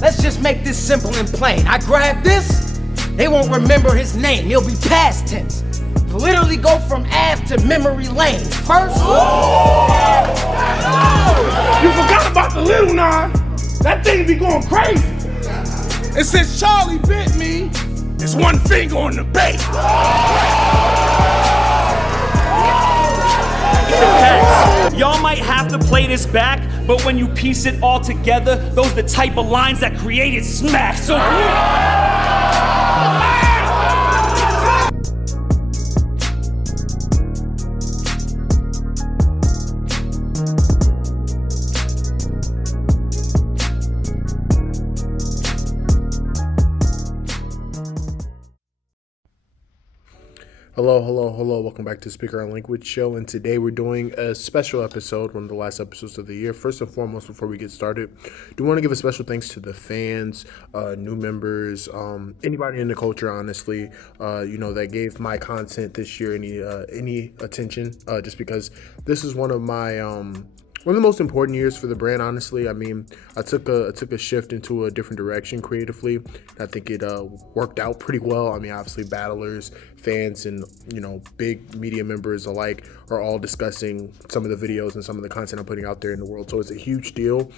Let's just make this simple and plain. I grab this, they won't remember his name. He'll be past tense. Literally go from ass to memory lane. First. You forgot about the little nine. That thing be going crazy. And since Charlie bit me, it's one finger on the bait. Y'all might have to play this back, but when you piece it all together, those are the type of lines that created smack. So Hello. Welcome back to Speaker on Language Show, and today we're doing a special episode, one of the last episodes of the year. First and foremost, before we get started, do want to give a special thanks to the fans, new members, anybody in the culture, honestly, that gave my content this year any attention, just because this is one of my one of the most important years for the brand, honestly. I mean, I took a shift into a different direction creatively. I think it worked out pretty well. I mean, obviously, battlers, fans, and big media members alike are all discussing some of the videos and some of the content I'm putting out there in the world. So it's a huge deal.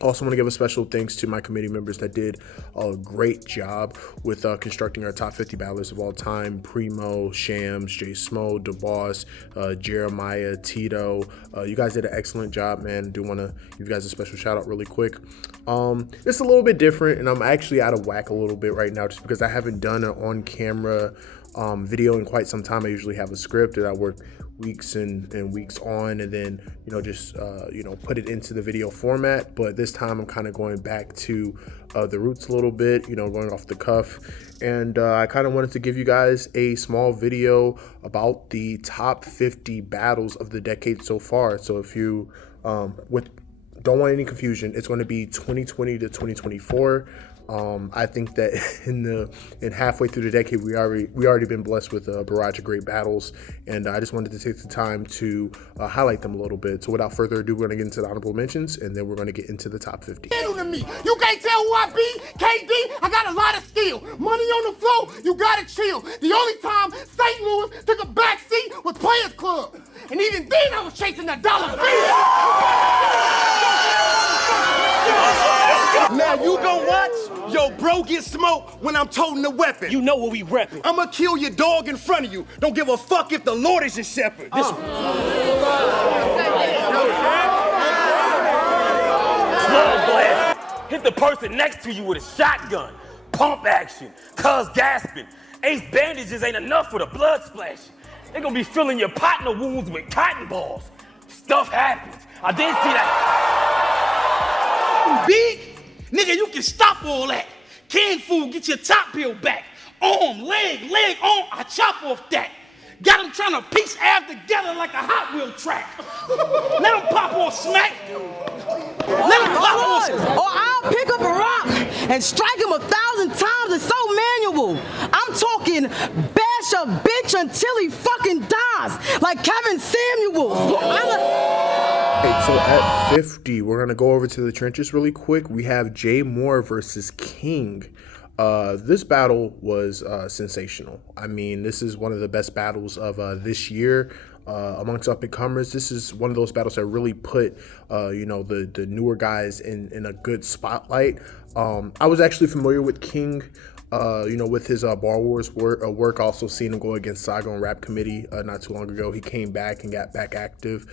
Also want to give a special thanks to my committee members that did a great job with constructing our top 50 battlers of all time. Primo, Shams, J Smo, DeBoss, Jeremiah, Tito. You guys did an excellent job, man. Do want to give you guys a special shout out really quick. It's a little bit different, and I'm actually out of whack a little bit right now just because I haven't done an on-camera video in quite some time. I usually have a script that I work weeks and weeks on, and then just put it into the video format. But this time I'm kind of going back to the roots a little bit, going off the cuff, and I kind of wanted to give you guys a small video about the top 50 battles of the decade so far. So if you don't want any confusion, it's going to be 2020 to 2024. I think that in halfway through the decade, we already been blessed with a barrage of great battles, and I just wanted to take the time to highlight them a little bit. So without further ado, we're gonna get into the honorable mentions, and then we're gonna get into the top 50. To me, you can't tell who I be. KD, I got a lot of skill. Money on the floor, you gotta chill. The only time St. Louis took a back seat was Players Club, and even then I was chasing that dollar bill. Now you gon' watch yo bro get smoked when I'm toting the weapon. you know what we reppin'. I'ma kill your dog in front of you. Don't give a fuck if the Lord is your shepherd. Hit the person next to you with a shotgun. Pump action, cuz gasping. Ace bandages ain't enough for the blood splashing. They gonna be filling your partner wounds with cotton balls. Stuff happens. I didn't see that. Big? Nigga, you can stop all that. Canned food, get your top bill back. Arm, leg, arm, I chop off that. Got him trying to piece abs together like a Hot Wheel track. Let him pop off smack. Let him pop off. Or I'll pick up a rock and strike him 1,000 times. It's so manual. I'm talking bash a bitch until he fucking dies, like Kevin Samuels. Okay, so at 50, we're gonna go over to the trenches really quick. We have Jay Moore versus King. This battle was sensational. I mean, this is one of the best battles of this year amongst up-and-comers. This is one of those battles that really put, the newer guys in a good spotlight. I was actually familiar with King, with his Bar Wars work. Also seen him go against Saga and Rap Committee not too long ago. He came back and got back active.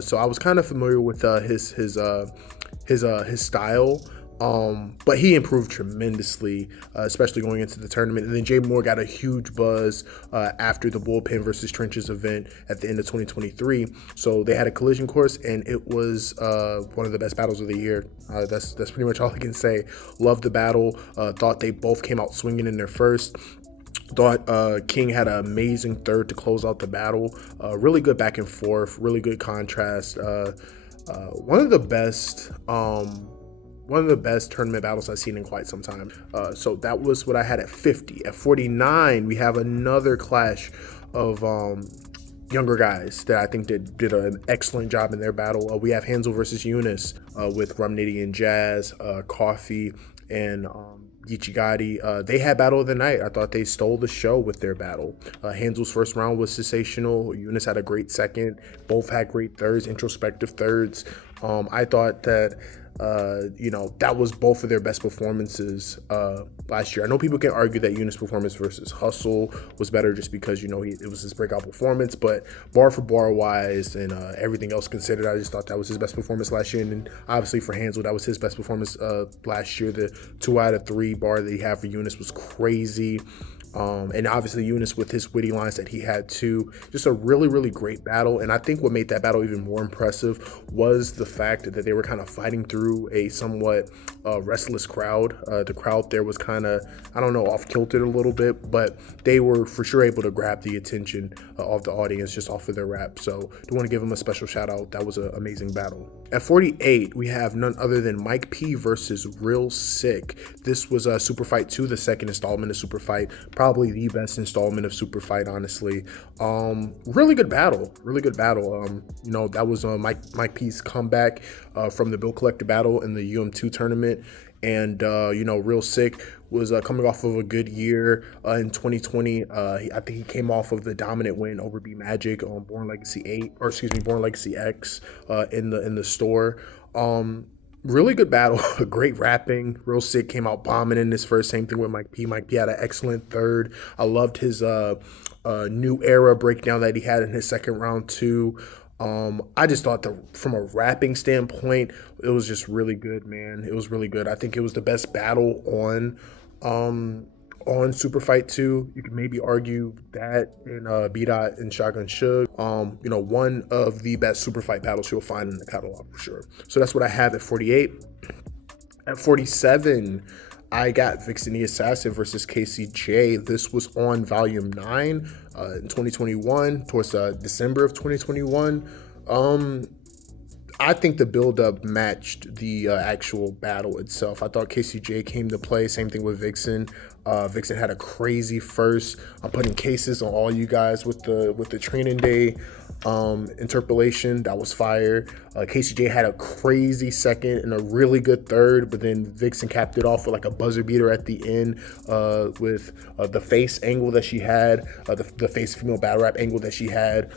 So I was kind of familiar with his style. But he improved tremendously, especially going into the tournament. And then Jay Moore got a huge buzz after the Bullpen versus Trenches event at the end of 2023. So they had a collision course, and it was one of the best battles of the year. That's pretty much all I can say. Loved the battle. Thought they both came out swinging in their first. Thought King had an amazing third to close out the battle. Really good back and forth. Really good contrast. One of the best tournament battles I've seen in quite some time. So that was what I had at 50. At 49, we have another clash of younger guys that I think did an excellent job in their battle. We have Hansel versus Eunice with Rum Nitty and Jazz, Coffee, and Geechee Gotti. They had battle of the night. I thought they stole the show with their battle. Hansel's first round was sensational. Eunice had a great second. Both had great thirds, introspective thirds. I thought that that was both of their best performances last year. I know people can argue that Eunice's performance versus Hustle was better just because, it was his breakout performance, but bar for bar wise and everything else considered, I just thought that was his best performance last year. And then obviously for Hansel, that was his best performance last year. The 2 out of 3 bar that he had for Eunice was crazy. And obviously Eunice with his witty lines that he had too, just a really, really great battle. And I think what made that battle even more impressive was the fact that they were kind of fighting through a somewhat restless crowd. The crowd there was kind of, off kilter a little bit, but they were for sure able to grab the attention of the audience just off of their rap. So do want to give them a special shout out. That was an amazing battle. At 48, we have none other than Mike P versus Real Sick. This was Super Fight 2, the second installment of Super Fight. Probably the best installment of Super Fight, honestly. Really good battle. That was Mike P's comeback from the Bill Collector battle in the UM2 tournament. And, Real Sick was coming off of a good year in 2020. I think he came off of the dominant win over B Magic on Born Legacy X in the store. Really good battle, great rapping. Real Sick came out bombing in this first. Same thing with Mike P. Mike P had an excellent third. I loved his new era breakdown that he had in his second round too. I just thought from a rapping standpoint, it was just really good, man. It was really good. I think it was the best battle on Super Fight 2. You could maybe argue that in B-Dot and Shotgun Suge. One of the best Super Fight battles you'll find in the catalog for sure. So that's what I have at 48. At 47, I got Vixen the Assassin versus KCJ. This was on Volume 9 in 2021, towards December of 2021. I think the build-up matched the actual battle itself. I thought KCJ came to play. Same thing with Vixen. Vixen had a crazy first. I'm putting cases on all you guys with the training day interpolation. That was fire. KCJ had a crazy second and a really good third, but then Vixen capped it off with like a buzzer beater at the end with the face angle that she had, the face female battle rap angle that she had.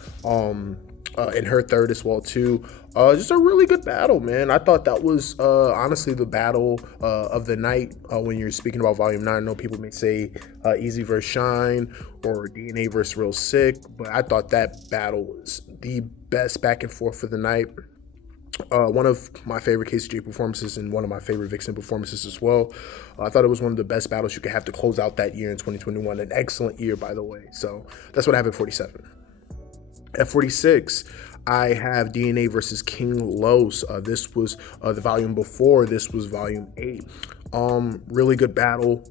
In her third as well too. Just a really good battle, man. I thought that was honestly the battle of the night. When you're speaking about Volume 9, I know people may say Easy vs. Shine or DNA vs. Real Sick, but I thought that battle was the best back and forth for the night. One of my favorite KCJ performances and one of my favorite Vixen performances as well. I thought it was one of the best battles you could have to close out that year in 2021. An excellent year, by the way. So that's what I have at 47. At 46, I have DNA versus King Los. This was the volume before. This was volume 8. Really good battle.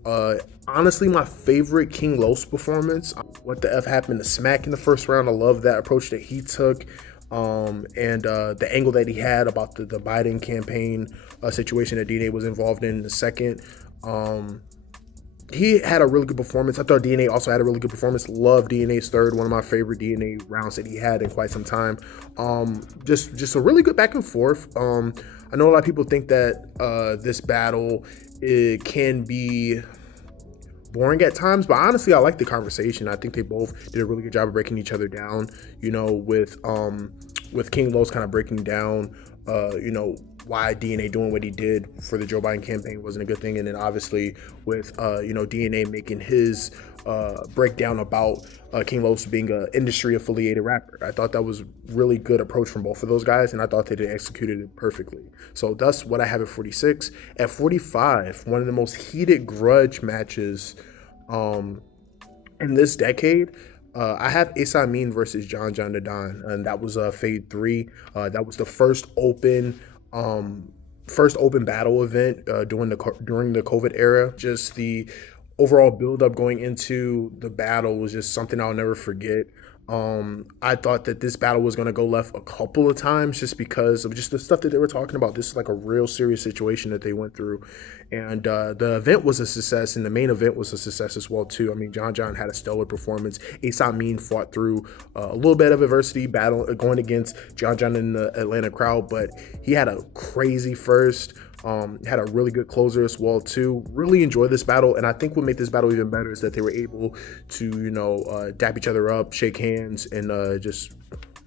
Honestly, my favorite King Los performance. What the F happened to Smack in the first round? I love that approach that he took. And the angle that he had about the Biden campaign situation that DNA was involved in the second. He had a really good performance. I thought DNA also had a really good performance. Love DNA's third, one of my favorite DNA rounds that he had in quite some time. Just a really good back and forth. I know a lot of people think that this battle it can be boring at times, but honestly, I like the conversation. I think they both did a really good job of breaking each other down. With King Los kind of breaking down, why DNA doing what he did for the Joe Biden campaign wasn't a good thing. And then obviously with, DNA making his breakdown about King Los being an industry affiliated rapper. I thought that was really good approach from both of those guys, and I thought they executed it perfectly. So that's what I have at 46. At 45, one of the most heated grudge matches in this decade, I have Asa Amin versus John the Don, and that was Fade 3. That was the first open battle event during the COVID era. Just the overall build-up going into the battle was just something I'll never forget. I thought that this battle was going to go left a couple of times just because of just the stuff that they were talking about. This is like a real serious situation that they went through. And the event was a success, and the main event was a success as well, too. I mean, John had a stellar performance. Asa Amin fought through a little bit of adversity battle going against John in the Atlanta crowd, but he had a crazy first. Had a really good closer as well too. Really enjoyed this battle, and I think what made this battle even better is that they were able to dap each other up, shake hands, and just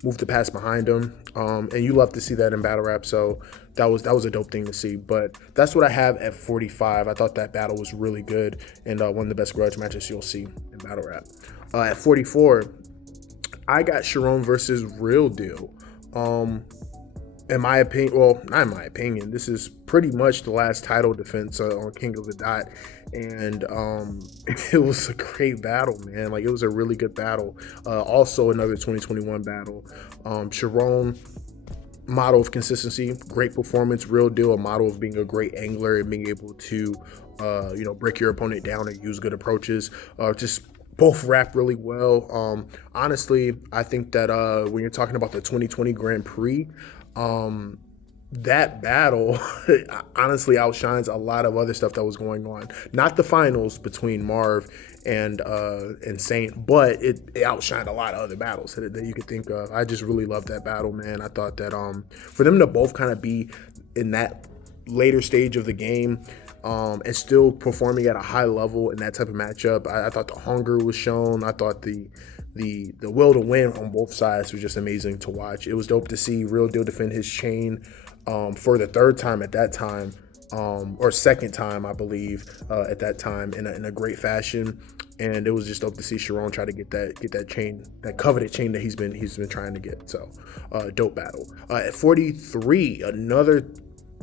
move the pass behind them. And you love to see that in battle rap, so that was a dope thing to see. But that's what I have at 45. I thought that battle was really good and one of the best grudge matches you'll see in battle rap. At 44, I got Sharon versus Real Deal. In my opinion, well, not in my opinion, this is pretty much the last title defense on King of the Dot, and it was a great battle, man. Like, it was a really good battle. Also another 2021 battle. Sharon, model of consistency, great performance. Real Deal, a model of being a great angler and being able to break your opponent down and use good approaches. Just both rap really well. Honestly, I think that when you're talking about the 2020 Grand Prix, that battle honestly outshines a lot of other stuff that was going on. Not the finals between Marv and Saint, but it outshined a lot of other battles that you could think of. I just really loved that battle, man. I thought that for them to both kind of be in that later stage of the game and still performing at a high level in that type of matchup, I thought the hunger was shown. I thought the will to win on both sides was just amazing to watch. It was dope to see Real Deal defend his chain for the third time at that time, or second time, I believe, at that time in a great fashion. And it was just dope to see Sharon try to get that chain, that coveted chain that he's been trying to get. So dope battle. At 43, another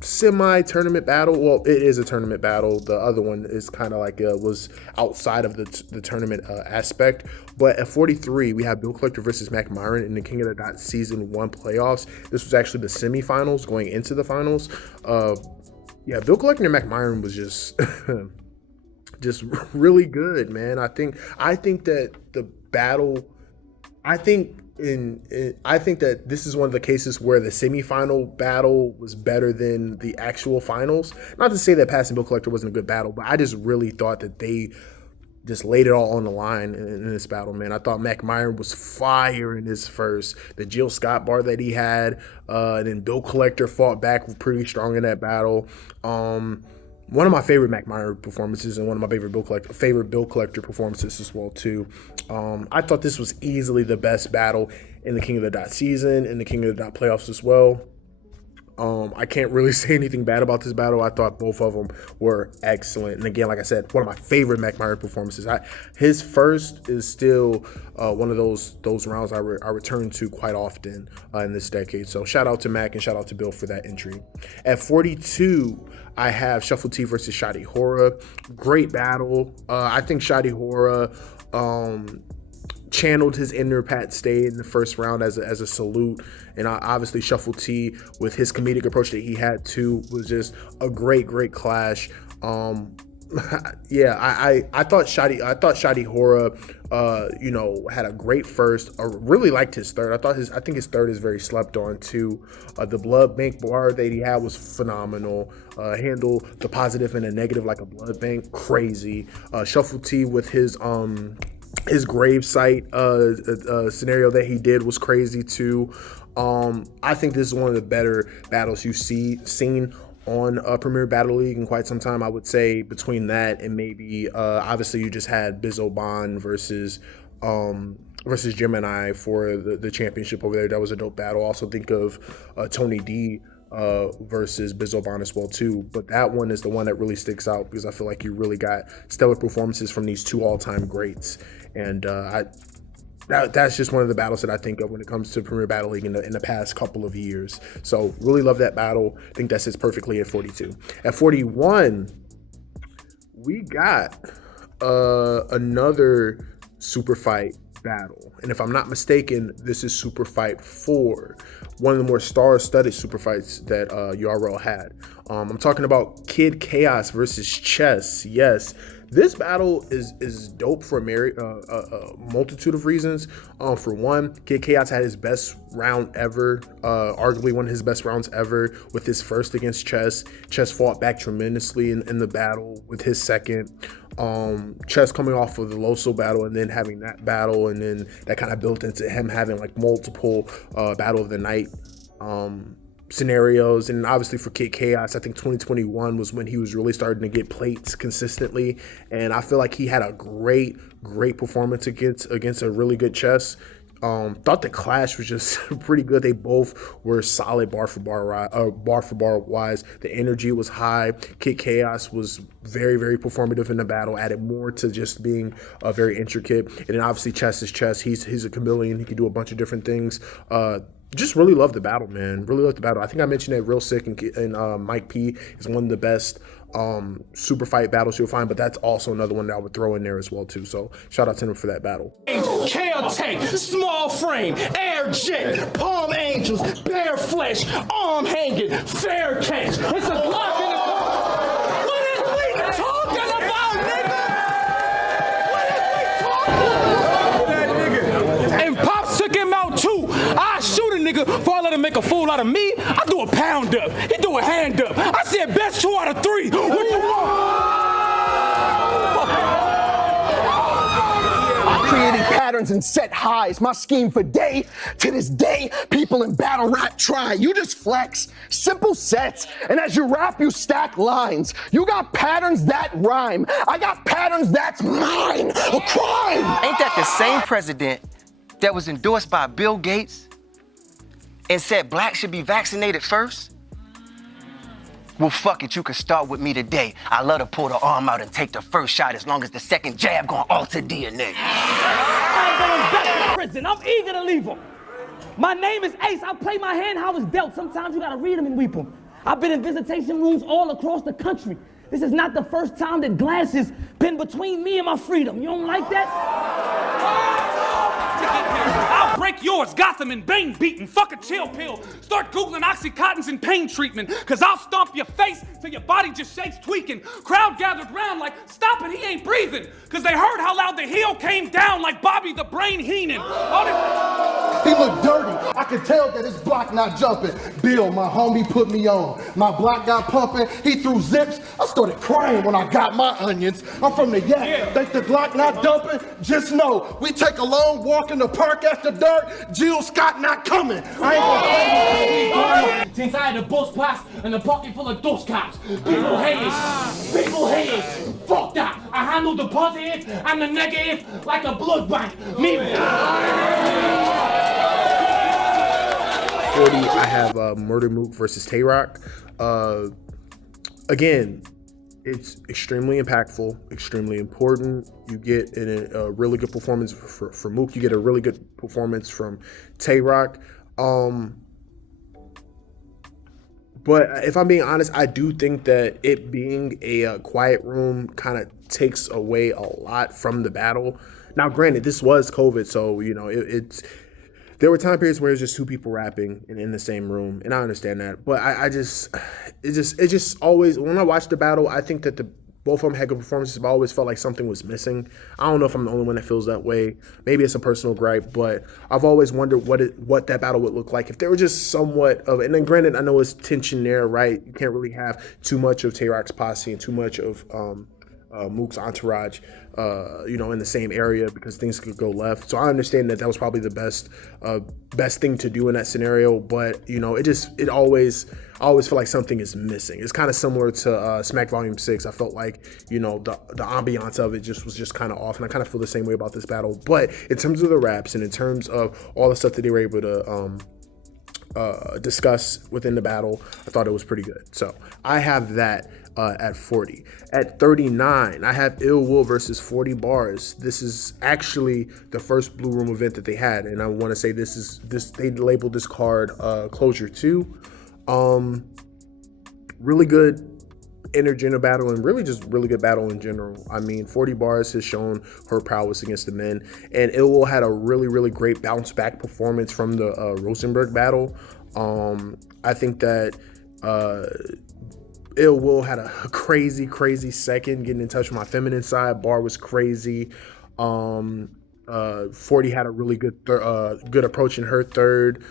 semi-tournament battle. Well, it is a tournament battle. The other one is kind of like was outside of the tournament aspect. But at 43, we have Bill Collector versus Mac Myron in the King of the Dot Season 1 playoffs. This was actually the semifinals going into the finals. Bill Collector and Mac Myron was just just really good, man. I think that the battle, I think that this is one of the cases where the semifinal battle was better than the actual finals. Not to say that Pass and Bill Collector wasn't a good battle, but I just really thought that they just laid it all on the line in this battle, man. I thought Mac Myron was fire in his first. The Jill Scott bar that he had, and then Bill Collector fought back pretty strong in that battle. One of my favorite Mac Myron performances and one of my favorite Bill Collector performances as well too. I thought this was easily the best battle in the King of the Dot season, in the King of the Dot playoffs as well. I can't really say anything bad about this battle. I thought both of them were excellent. And again, like I said, one of my favorite Mac Myron performances. His first is still one of those rounds I return to quite often in this decade. So shout out to Mac and shout out to Bill for that entry. At 42, I have Shuffle T versus Shadi Hora. Great battle. I think Shadi Hora channeled his inner Pat Stay in the first round as a salute, and obviously Shuffle T with his comedic approach that he had too was just a great clash. I thought Shadi Hora had a great first. I really liked his third. I think his third is very slept on too. The blood bank bar that he had was phenomenal. Handle the positive and the negative like a blood bank, crazy. Shuffle T with his grave site scenario that he did was crazy too. I think this is one of the better battles you've seen on Premier Battle League in quite some time. I would say between that and maybe obviously you just had Bizzo Bond versus Gemini for the championship over there. That was a dope battle. Also think of Tony D versus Bizzo Bond as well too, but that one is the one that really sticks out because I feel like you really got stellar performances from these two all-time greats, and that's just one of the battles that I think of when it comes to Premier Battle League in the past couple of years. So really love that battle. I think that sits perfectly at 42. At 41, we got another super fight battle, and if I'm not mistaken, this is Super Fight 4, one of the more star-studded super fights that URL had. I'm talking about Kid Chaos versus Chess. Yes, this battle is dope for a multitude of reasons. For one, Kid Chaos had his best round ever, arguably one of his best rounds ever with his first against Chess. Chess fought back tremendously in the battle with his second. Chess coming off of the Loso battle and then having that battle, and then that kind of built into him having like multiple battle of the night scenarios. And obviously for Kid Chaos, I think 2021 was when he was really starting to get plates consistently, and I feel like he had a great performance against a really good chess. Thought the clash was just pretty good. They both were solid bar for bar wise. The energy was high. Kid Chaos was very, very performative in the battle, added more to just being very intricate. And then obviously chess is chess. He's a chameleon. He can do a bunch of different things. Just really love the battle, man. Really love the battle. I think I mentioned it real sick, and Mike P is one of the best super fight battles you'll find, but that's also another one that I would throw in there as well too. So shout out to him for that battle. Kale tank, small frame, air jet, palm angels, bare flesh, arm hanging, fair catch. It's a Glock in the car. What is we talking about, nigga? What is we talking about? And Pops took him out too. I shoot a nigga before I let him make a fool out of me. I do a pound up. He do a hand up. I said best 2 out of 3. What you want? Creating patterns and set highs. My scheme for day to this day, people in battle rap try. You just flex, simple sets, and as you rap, you stack lines. You got patterns that rhyme. I got patterns that's mine. A crime. Ain't that the same president that was endorsed by Bill Gates and said blacks should be vaccinated first? Well, fuck it, you can start with me today. I love to pull the arm out and take the first shot as long as the second jab gon' alter DNA. I'm going back to prison. I'm eager to leave them. My name is Ace. I play my hand how it's dealt. Sometimes you gotta read them and weep them. I've been in visitation rooms all across the country. This is not the first time that glass has been between me and my freedom. You don't like that? I'll break yours, Gotham and Bane beating. Fuck a chill pill. Start Googling Oxycontins and pain treatment. Cause I'll stomp your face till your body just shakes tweaking. Crowd gathered round like, stop it, he ain't breathing. Cause they heard how loud the heel came down like Bobby the Brain Heenan. He looked dirty. I could tell that his block not jumping. Bill, my homie, put me on. My block got pumping. He threw zips. I started crying when I got my onions. I'm from the Yak. Yeah. Think the Glock not dumping? Just know, we take a long walk in the park after dark. Jill Scott not coming. I ain't gonna Since I had a bus pass and a pocket full of dust caps. People haters. Fuck that. I handle the positive and the negative like a blood bank. Me. 40, I have Murder Mook versus Tay-Rock. Again, it's extremely impactful, extremely important. You get a really good performance for Mook. You get a really good performance from Tay-Rock. But if I'm being honest, I do think that it being a quiet room kind of takes away a lot from the battle. Now, granted, this was COVID, so you know there were time periods where it was just 2 people rapping in the same room, and I understand that. But it just always, when I watch the battle, I think that both of them had good performances, but I always felt like something was missing. I don't know if I'm the only one that feels that way. Maybe it's a personal gripe, but I've always wondered what that battle would look like if there were just somewhat of, and then granted, I know it's tension there, right? You can't really have too much of Tay-Rock's posse and too much of Mook's entourage, in the same area, because things could go left. So I understand that was probably the best thing to do in that scenario. But I always feel like something is missing. It's kind of similar to Smack Volume 6. I felt like the ambiance of it was just kind of off, and I kind of feel the same way about this battle. But in terms of the raps and in terms of all the stuff that they were able to discuss within the battle, I thought it was pretty good. So I have that at 40. At 39, I have Ill Will versus 40 Bars. This is actually the first Blue Room event that they had, and I want to say they labeled this card Closure 2. Really good energy in a battle, and really just really good battle in general. I mean, 40 Bars has shown her prowess against the men, and Ill Will had a really, really great bounce back performance from the Rosenberg battle. I think that Ill Will had a crazy, crazy second, getting in touch with my feminine side. Bar was crazy. 40 had a really good approach in her third.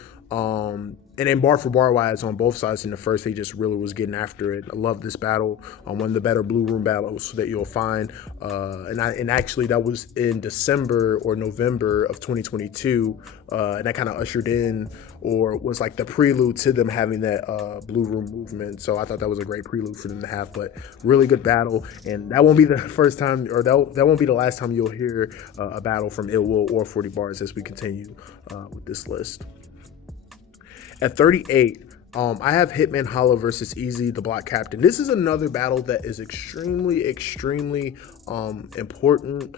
And then bar for bar wise on both sides in the first, they just really was getting after it. I love this battle. One of the better Blue Room battles that you'll find. And actually that was in December or November of 2022. And that kind of ushered in or was like the prelude to them having that Blue Room movement. So I thought that was a great prelude for them to have, but really good battle. And that won't be the first time, or that won't be the last time you'll hear a battle from Ill Will or 40 Bars as we continue with this list. At 38, I have Hitman Holla versus Easy, the Block Captain. This is another battle that is extremely important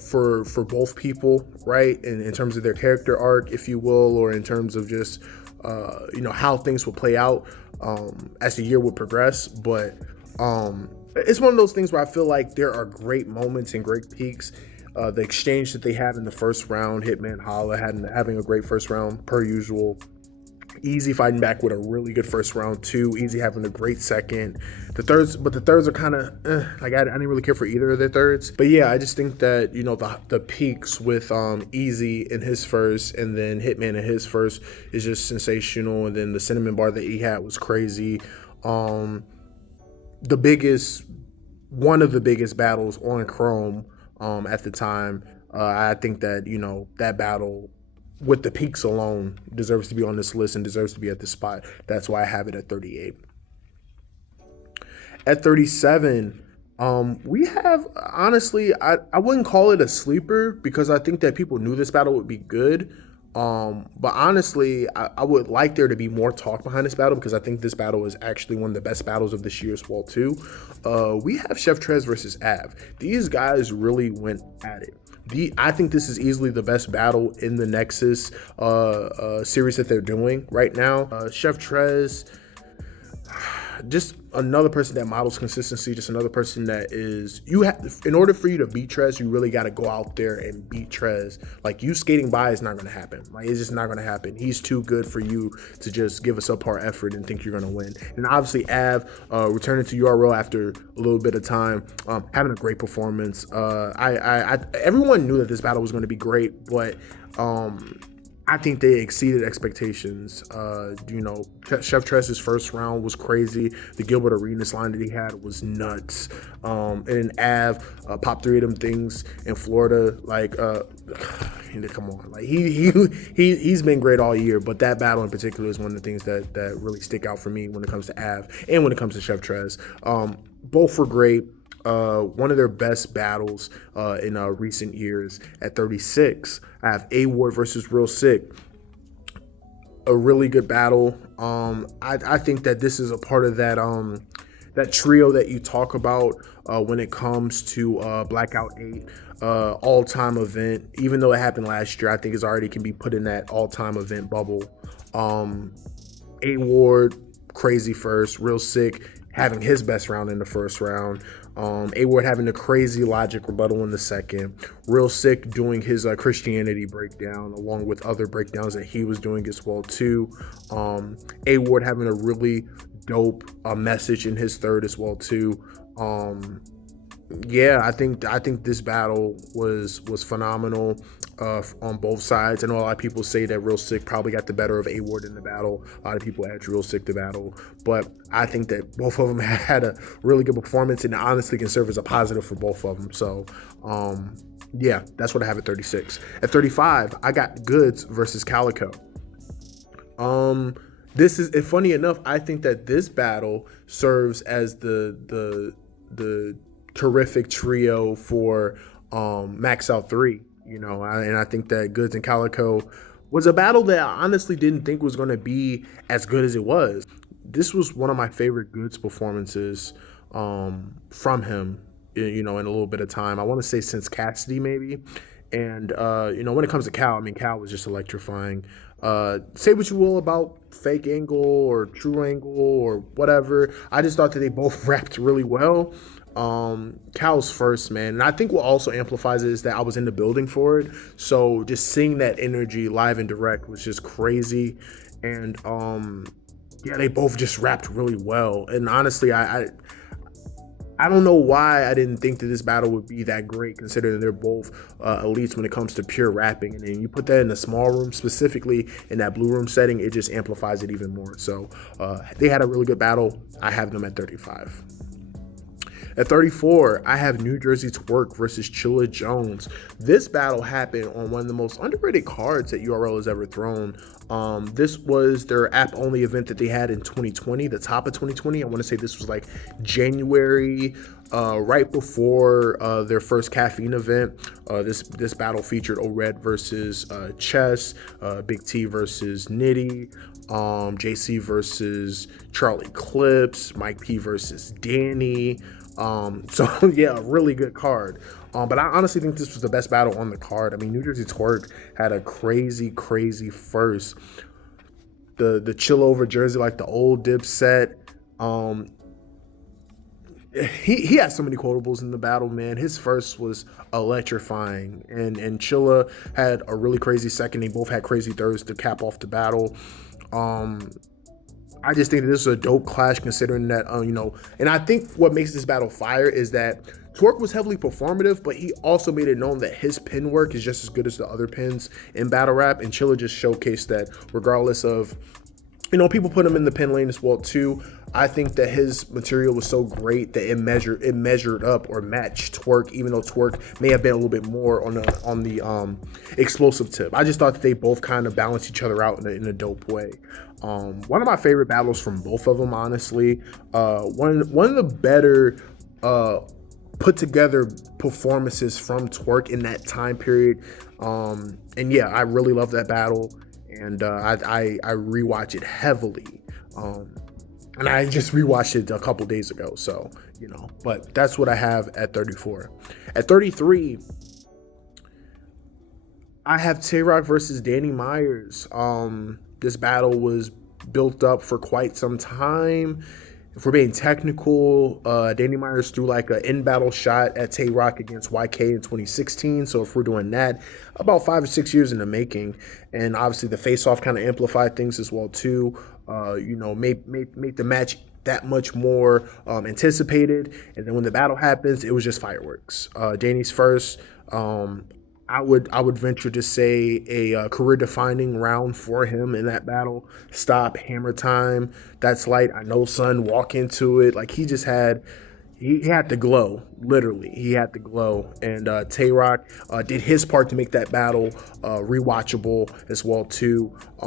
for both people, right? In terms of their character arc, if you will, or in terms of just how things will play out as the year would progress. But it's one of those things where I feel like there are great moments and great peaks. The exchange that they have in the first round, Hitman Holla having a great first round per usual. Easy fighting back with a really good first round too. Easy having a great second. The thirds are kind of I didn't really care for either of their thirds. But yeah, I just think that the peaks with Easy in his first and then Hitman in his first is just sensational. And then the cinnamon bar that he had was crazy. One of the biggest battles on Chrome at the time. I think that that battle with the peaks alone deserves to be on this list and deserves to be at this spot. That's why I have it at 38. At 37, we have, honestly, I wouldn't call it a sleeper because I think that people knew this battle would be good. But honestly, I would like there to be more talk behind this battle because I think this battle is actually one of the best battles of this year as well too. We have Chef Trez versus Av. These guys really went at it. I think this is easily the best battle in the Nexus series that they're doing right now. Chef Trez, just another person that models consistency, just another person that is, in order for you to beat Trez, you really got to go out there and beat Trez. Like, you skating by is not going to happen. Like, it's just not going to happen. He's too good for you to just give a subpar effort and think you're going to win. And obviously Av, returning to URL after a little bit of time, having a great performance. Everyone knew that this battle was going to be great, but I think they exceeded expectations. Chef Trez's first round was crazy. The Gilbert Arenas line that he had was nuts. And Av popped 3 of them things in Florida. Like, come on, like he's been great all year. But that battle in particular is one of the things that really stick out for me when it comes to Av and when it comes to Chef Trez. Both were great. One of their best battles in recent years. At 36, I have A Ward versus Real Sick. A really good battle. I think that this is a part of that trio that you talk about when it comes to Blackout 8 all-time event. Even though it happened last year, I think it already can be put in that all-time event bubble. A Ward, crazy first. Real Sick having his best round in the first round. A Ward having a crazy logic rebuttal in the second. Real Sick doing his Christianity breakdown along with other breakdowns that he was doing as well too. A Ward having a really dope message in his third as well too. Yeah, I think this battle was phenomenal on both sides. I know a lot of people say that Real Sick probably got the better of A Ward in the battle. A lot of people edge Real Sick the battle, but I think that both of them had a really good performance and honestly can serve as a positive for both of them. So, yeah, that's what I have at 36. At 35, I got Goods versus Calico. This is funny enough. I think that this battle serves as the terrific trio for Max Out 3, and I think that Goods and Calico was a battle that I honestly didn't think was going to be as good as it was. This was one of my favorite Goods performances from him, in a little bit of time. I want to say since Cassidy maybe. And, when it comes to Cal, Cal was just electrifying. Say what you will about fake angle or true angle or whatever. I just thought that they both rapped really well. Cal's first, man. And I think what also amplifies it is that I was in the building for it. So just seeing that energy live and direct was just crazy. And, yeah, they both just rapped really well. And honestly, I don't know why I didn't think that this battle would be that great, considering they're both elites when it comes to pure rapping. And then you put that in a small room, specifically in that blue room setting, it just amplifies it even more. So they had a really good battle. I have them at 35. At 34, I have New Jersey Twerk versus Chilla Jones. This battle happened on one of the most underrated cards that URL has ever thrown. This was their app-only event that they had in 2020, the top of 2020. I want to say this was like January, right before their first caffeine event. This battle featured O-Red versus Chess, Big T versus Nitty, JC versus Charlie Clips, Mike P versus Danny. So yeah, a really good card. But I honestly think this was the best battle on the card. I mean, New Jersey Twerk had a crazy first. The chill over Jersey, like the old Dipset. He had so many quotables in the battle, man. His first was electrifying, and Chilla had a really crazy second. They both had crazy thirds to cap off the battle. I just think that this is a dope clash, considering that, and I think what makes this battle fire is that Twerk was heavily performative, but he also made it known that his pen work is just as good as the other pens in battle rap, and Chilla just showcased that regardless of, people put him in the pen lane as well too. I think that his material was so great that it measured up or matched Twerk, even though Twerk may have been a little bit more on the explosive tip. I just thought that they both kind of balanced each other out in a dope way. One of my favorite battles from both of them, honestly. One of the better put together performances from Twerk in that time period. And yeah, I really love that battle, and I rewatch it heavily. And I just rewatched it a couple days ago, so, but that's what I have at 34. At 33, I have Tay-Rock versus Danny Myers. This battle was built up for quite some time. If we're being technical, Danny Myers threw like an in-battle shot at Tay-Rock against YK in 2016. So if we're doing that, about 5 or 6 years in the making. And obviously the face-off kind of amplified things as well too. Make the match that much more anticipated. And then when the battle happens, it was just fireworks. Danny's first, I would venture to say a career-defining round for him in that battle. Stop, hammer time, that's light, I know son, walk into it. Like, he just had the glow, literally. He had the glow. And Tay-Rock did his part to make that battle rewatchable as well too. I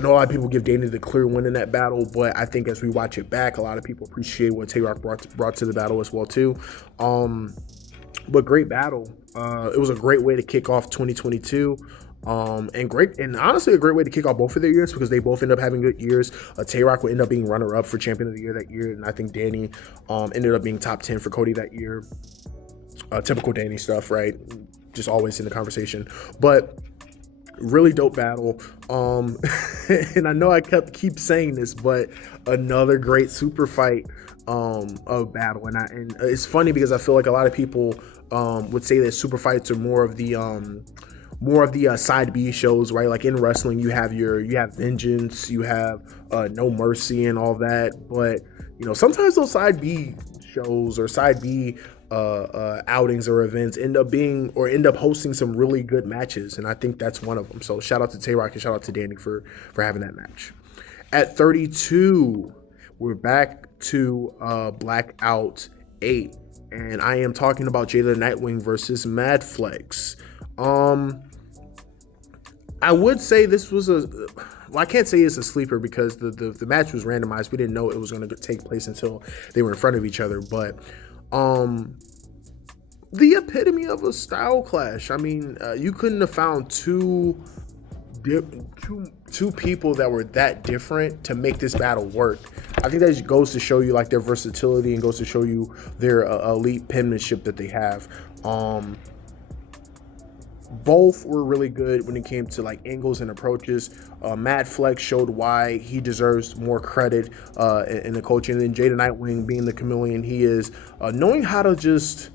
know a lot of people give Danny the clear win in that battle, but I think as we watch it back, a lot of people appreciate what Tay-Rock brought to the battle as well too. But great battle. It was a great way to kick off 2022. And honestly a great way to kick off both of their years, because they both end up having good years. Tay-Rock would end up being runner-up for Champion of the Year that year, and I think Danny ended up being top 10 for Cody that year. Typical Danny stuff, right? Just always in the conversation. But really dope battle. And I know I keep saying this, but another great super fight of battle. And it's funny because I feel like a lot of people would say that super fights are more of the side B shows, right? Like in wrestling, you have Vengeance, you have No Mercy and all that. But sometimes those side B shows or side B outings or events end up hosting some really good matches, and I think that's one of them. So shout out to Tay-Rock and shout out to Danny for having that match. At 32, we're back to Blackout 8, and I am talking about Jada Nightwing versus Mad Flex. I would say this was I can't say it's a sleeper because the match was randomized. We didn't know it was going to take place until they were in front of each other. But the epitome of a style clash. I mean, you couldn't have found two people that were that different to make this battle work. I think that just goes to show you like their versatility and goes to show you their elite penmanship that they have. Both were really good when it came to like angles and approaches. Mad Flex showed why he deserves more credit in the coaching. And then Jada Nightwing, being the chameleon he is, knowing how to just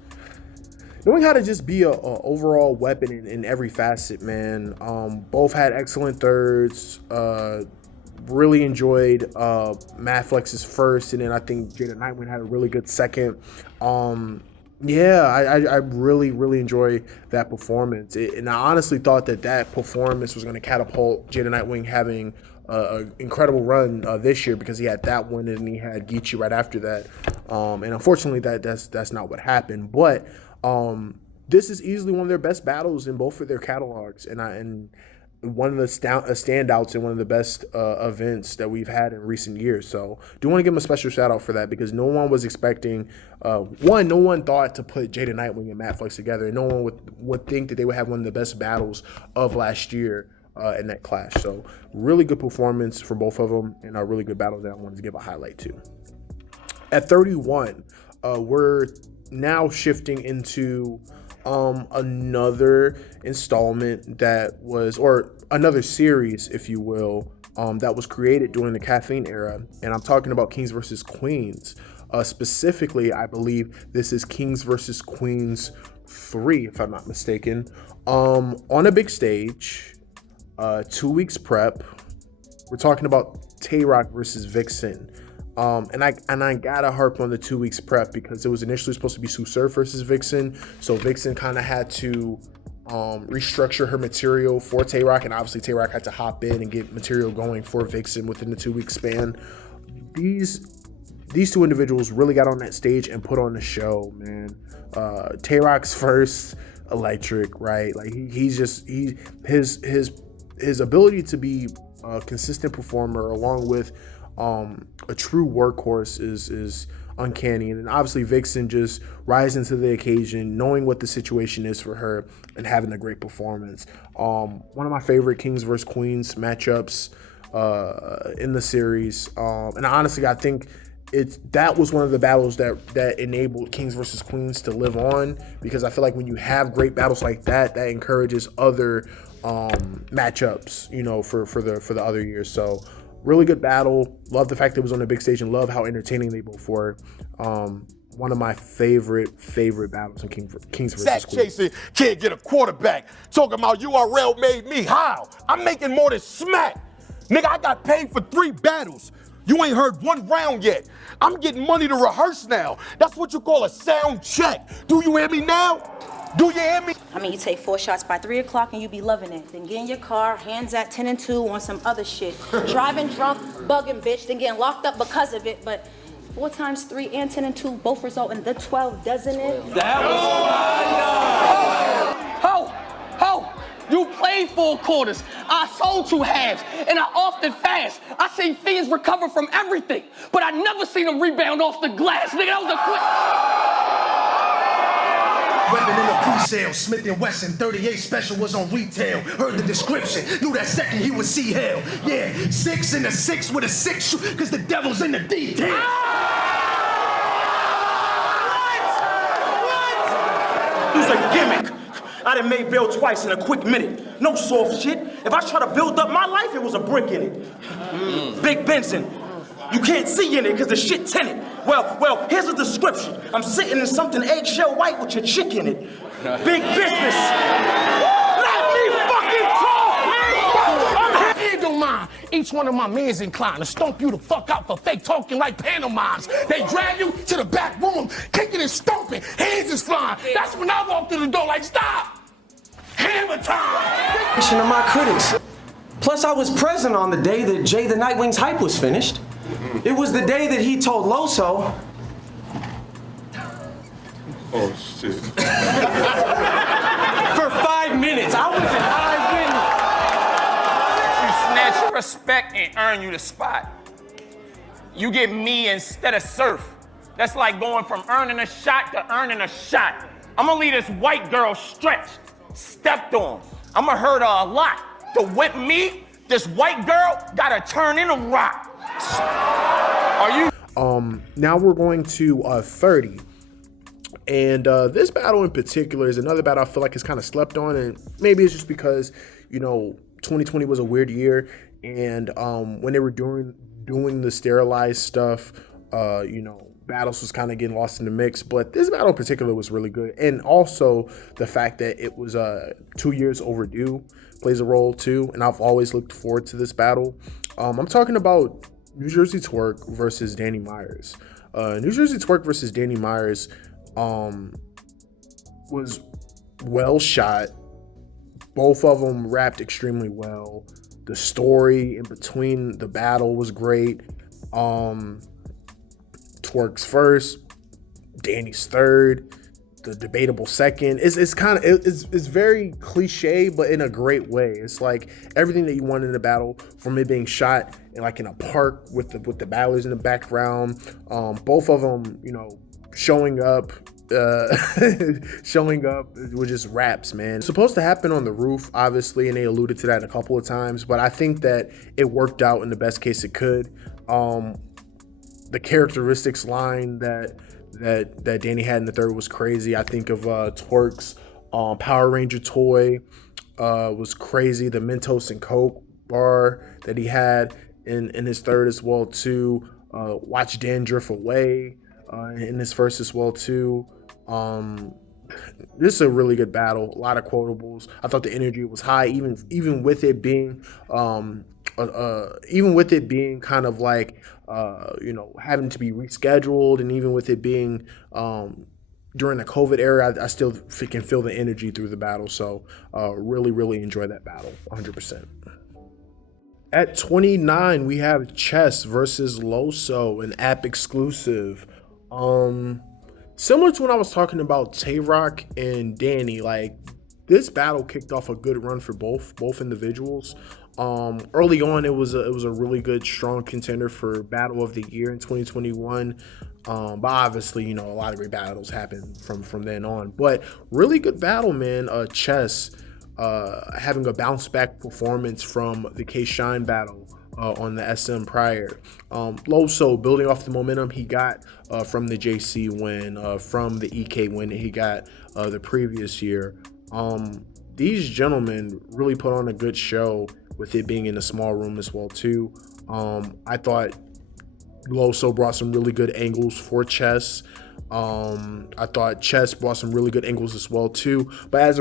be a overall weapon in every facet, man. Both had excellent thirds. really enjoyed Matt Flex's first, and then I think Jada Nightwing had a really good second. I really enjoy that performance, and I honestly thought that performance was going to catapult Jada Nightwing having an incredible run this year, because he had that one and he had Geechee right after that, and unfortunately that's not what happened. But this is easily one of their best battles in both of their catalogs, and one of the standouts in one of the best events that we've had in recent years. So do want to give them a special shout out for that, because no one was expecting, no one thought to put Jada Nightwing and Matt Flex together, and no one would think that they would have one of the best battles of last year in that clash. So really good performance for both of them, and a really good battle that I wanted to give a highlight to. At 31, we're now shifting into another installment or another series, if you will, that was created during the caffeine era, and I'm talking about Kings vs. Queens. Specifically, I believe this is Kings vs. Queens 3, if I'm not mistaken. On a big stage, 2 weeks prep. We're talking about Tay-Rock versus Vixen. And I gotta harp on the 2 weeks prep, because it was initially supposed to be Sue Surf versus Vixen. So Vixen kind of had to restructure her material for Tay-Rock, and obviously Tay-Rock had to hop in and get material going for Vixen within the 2 week span. These two individuals really got on that stage and put on the show, man. Tay-Rock's first, electric, right? Like his ability to be a consistent performer, along with a true workhorse, is uncanny. And obviously Vixen just rising to the occasion, knowing what the situation is for her, and having a great performance. One of my favorite Kings vs. Queens matchups in the series. And honestly, I think that was one of the battles that enabled Kings vs. Queens to live on, because I feel like when you have great battles like that encourages other matchups, for the other years. So really good battle. Love the fact that it was on a big stage, and love how entertaining they both were. One of my favorite battles in Kings vs. Sack Queens. chasing, can't get a quarterback. Talking about URL made me. How? I'm making more than smack. Nigga, I got paid for 3 battles. You ain't heard 1 round yet. I'm getting money to rehearse now. That's what you call a sound check. Do you hear me now? Do you hear me? I mean, you take 4 shots by 3 o'clock and you be loving it. Then get in your car, hands at 10 and 2 on some other shit. Driving drunk, bugging bitch, then getting locked up because of it. But 4 times 3 and 10 and 2 both result in the 12, doesn't it? That was fire! Ho! You played 4 quarters. I sold 2 halves, and I often fast. I seen fiends recover from everything, but I never seen them rebound off the glass. Nigga, that was a quick... Weapon in the pre-sale, Smith & Wesson 38 special was on retail. Heard the description, knew that second he would see hell. Yeah, 6 in the 6 with a 6 shoot, cause the devil's in the detail. What? It's a gimmick. I done made bail twice in a quick minute. No soft shit. If I try to build up my life, it was a brick in it. Big Benson. You can't see in it because the shit tinted. Well, here's a description. I'm sitting in something eggshell white with your chick in it. Big business. Let me fucking talk! It don't mind. Each one of my mans inclined to stomp you the fuck out for fake talking like pantomimes. They drag you to the back room, kicking and stomping, hands is flying. That's when I walk through the door like, stop! Hammer time! Of my critics. Plus, I was present on the day that Jay the Nightwing's hype was finished. It was the day that he told Loso. Oh, shit. For 5 minutes, I was an eyewitness. You snatch your respect and earn you the spot. You get me instead of Surf. That's like going from earning a shot to earning a shot. I'm gonna leave this white girl stretched, stepped on. I'm gonna hurt her a lot. To whip me, this white girl gotta turn in a rock. Are you? Now we're going to 30. And this battle in particular is another battle I feel like is kind of slept on, and maybe it's just because, 2020 was a weird year, and when they were doing the sterilized stuff, battles was kind of getting lost in the mix, but this battle in particular was really good. And also the fact that it was 2 years overdue plays a role too, and I've always looked forward to this battle. I'm talking about New Jersey Twerk versus Danny Myers. New Jersey Twerk versus Danny Myers was well shot. Both of them rapped extremely well. The story in between the battle was great. Twerk's first, Danny's third, the debatable second. It's very cliche, but in a great way. It's like everything that you want in a battle, from it being shot in a park with the battlers in the background. Both of them, showing up with just raps, man. It's supposed to happen on the roof, obviously, and they alluded to that a couple of times, but I think that it worked out in the best case it could. The characteristics line that Danny had in the third was crazy. I think of Twerk's Power Ranger toy was crazy. The Mentos and Coke bar that he had in his third as well too. Watch Dan Drift Away in his first as well too. This is a really good battle. A lot of quotables. I thought the energy was high, even with it being kind of like having to be rescheduled, and even with it being during the COVID era, I still can feel the energy through the battle. So really enjoy that battle 100%. At 29, we have Chess versus Loso, an app exclusive. Similar to when I was talking about Tay-Rock and Danny, like this battle kicked off a good run for both individuals. Early on, it was a really good, strong contender for Battle of the Year in 2021. But obviously, a lot of great battles happened from then on. But really good battle, man. Chess having a bounce back performance from the K-Shine battle on the SM prior. Loso building off the momentum he got from the JC win, from the EK win that he got the previous year. These gentlemen really put on a good show, with it being in a small room as well too. I thought Loso brought some really good angles for Chess. I thought Chess brought some really good angles as well too. But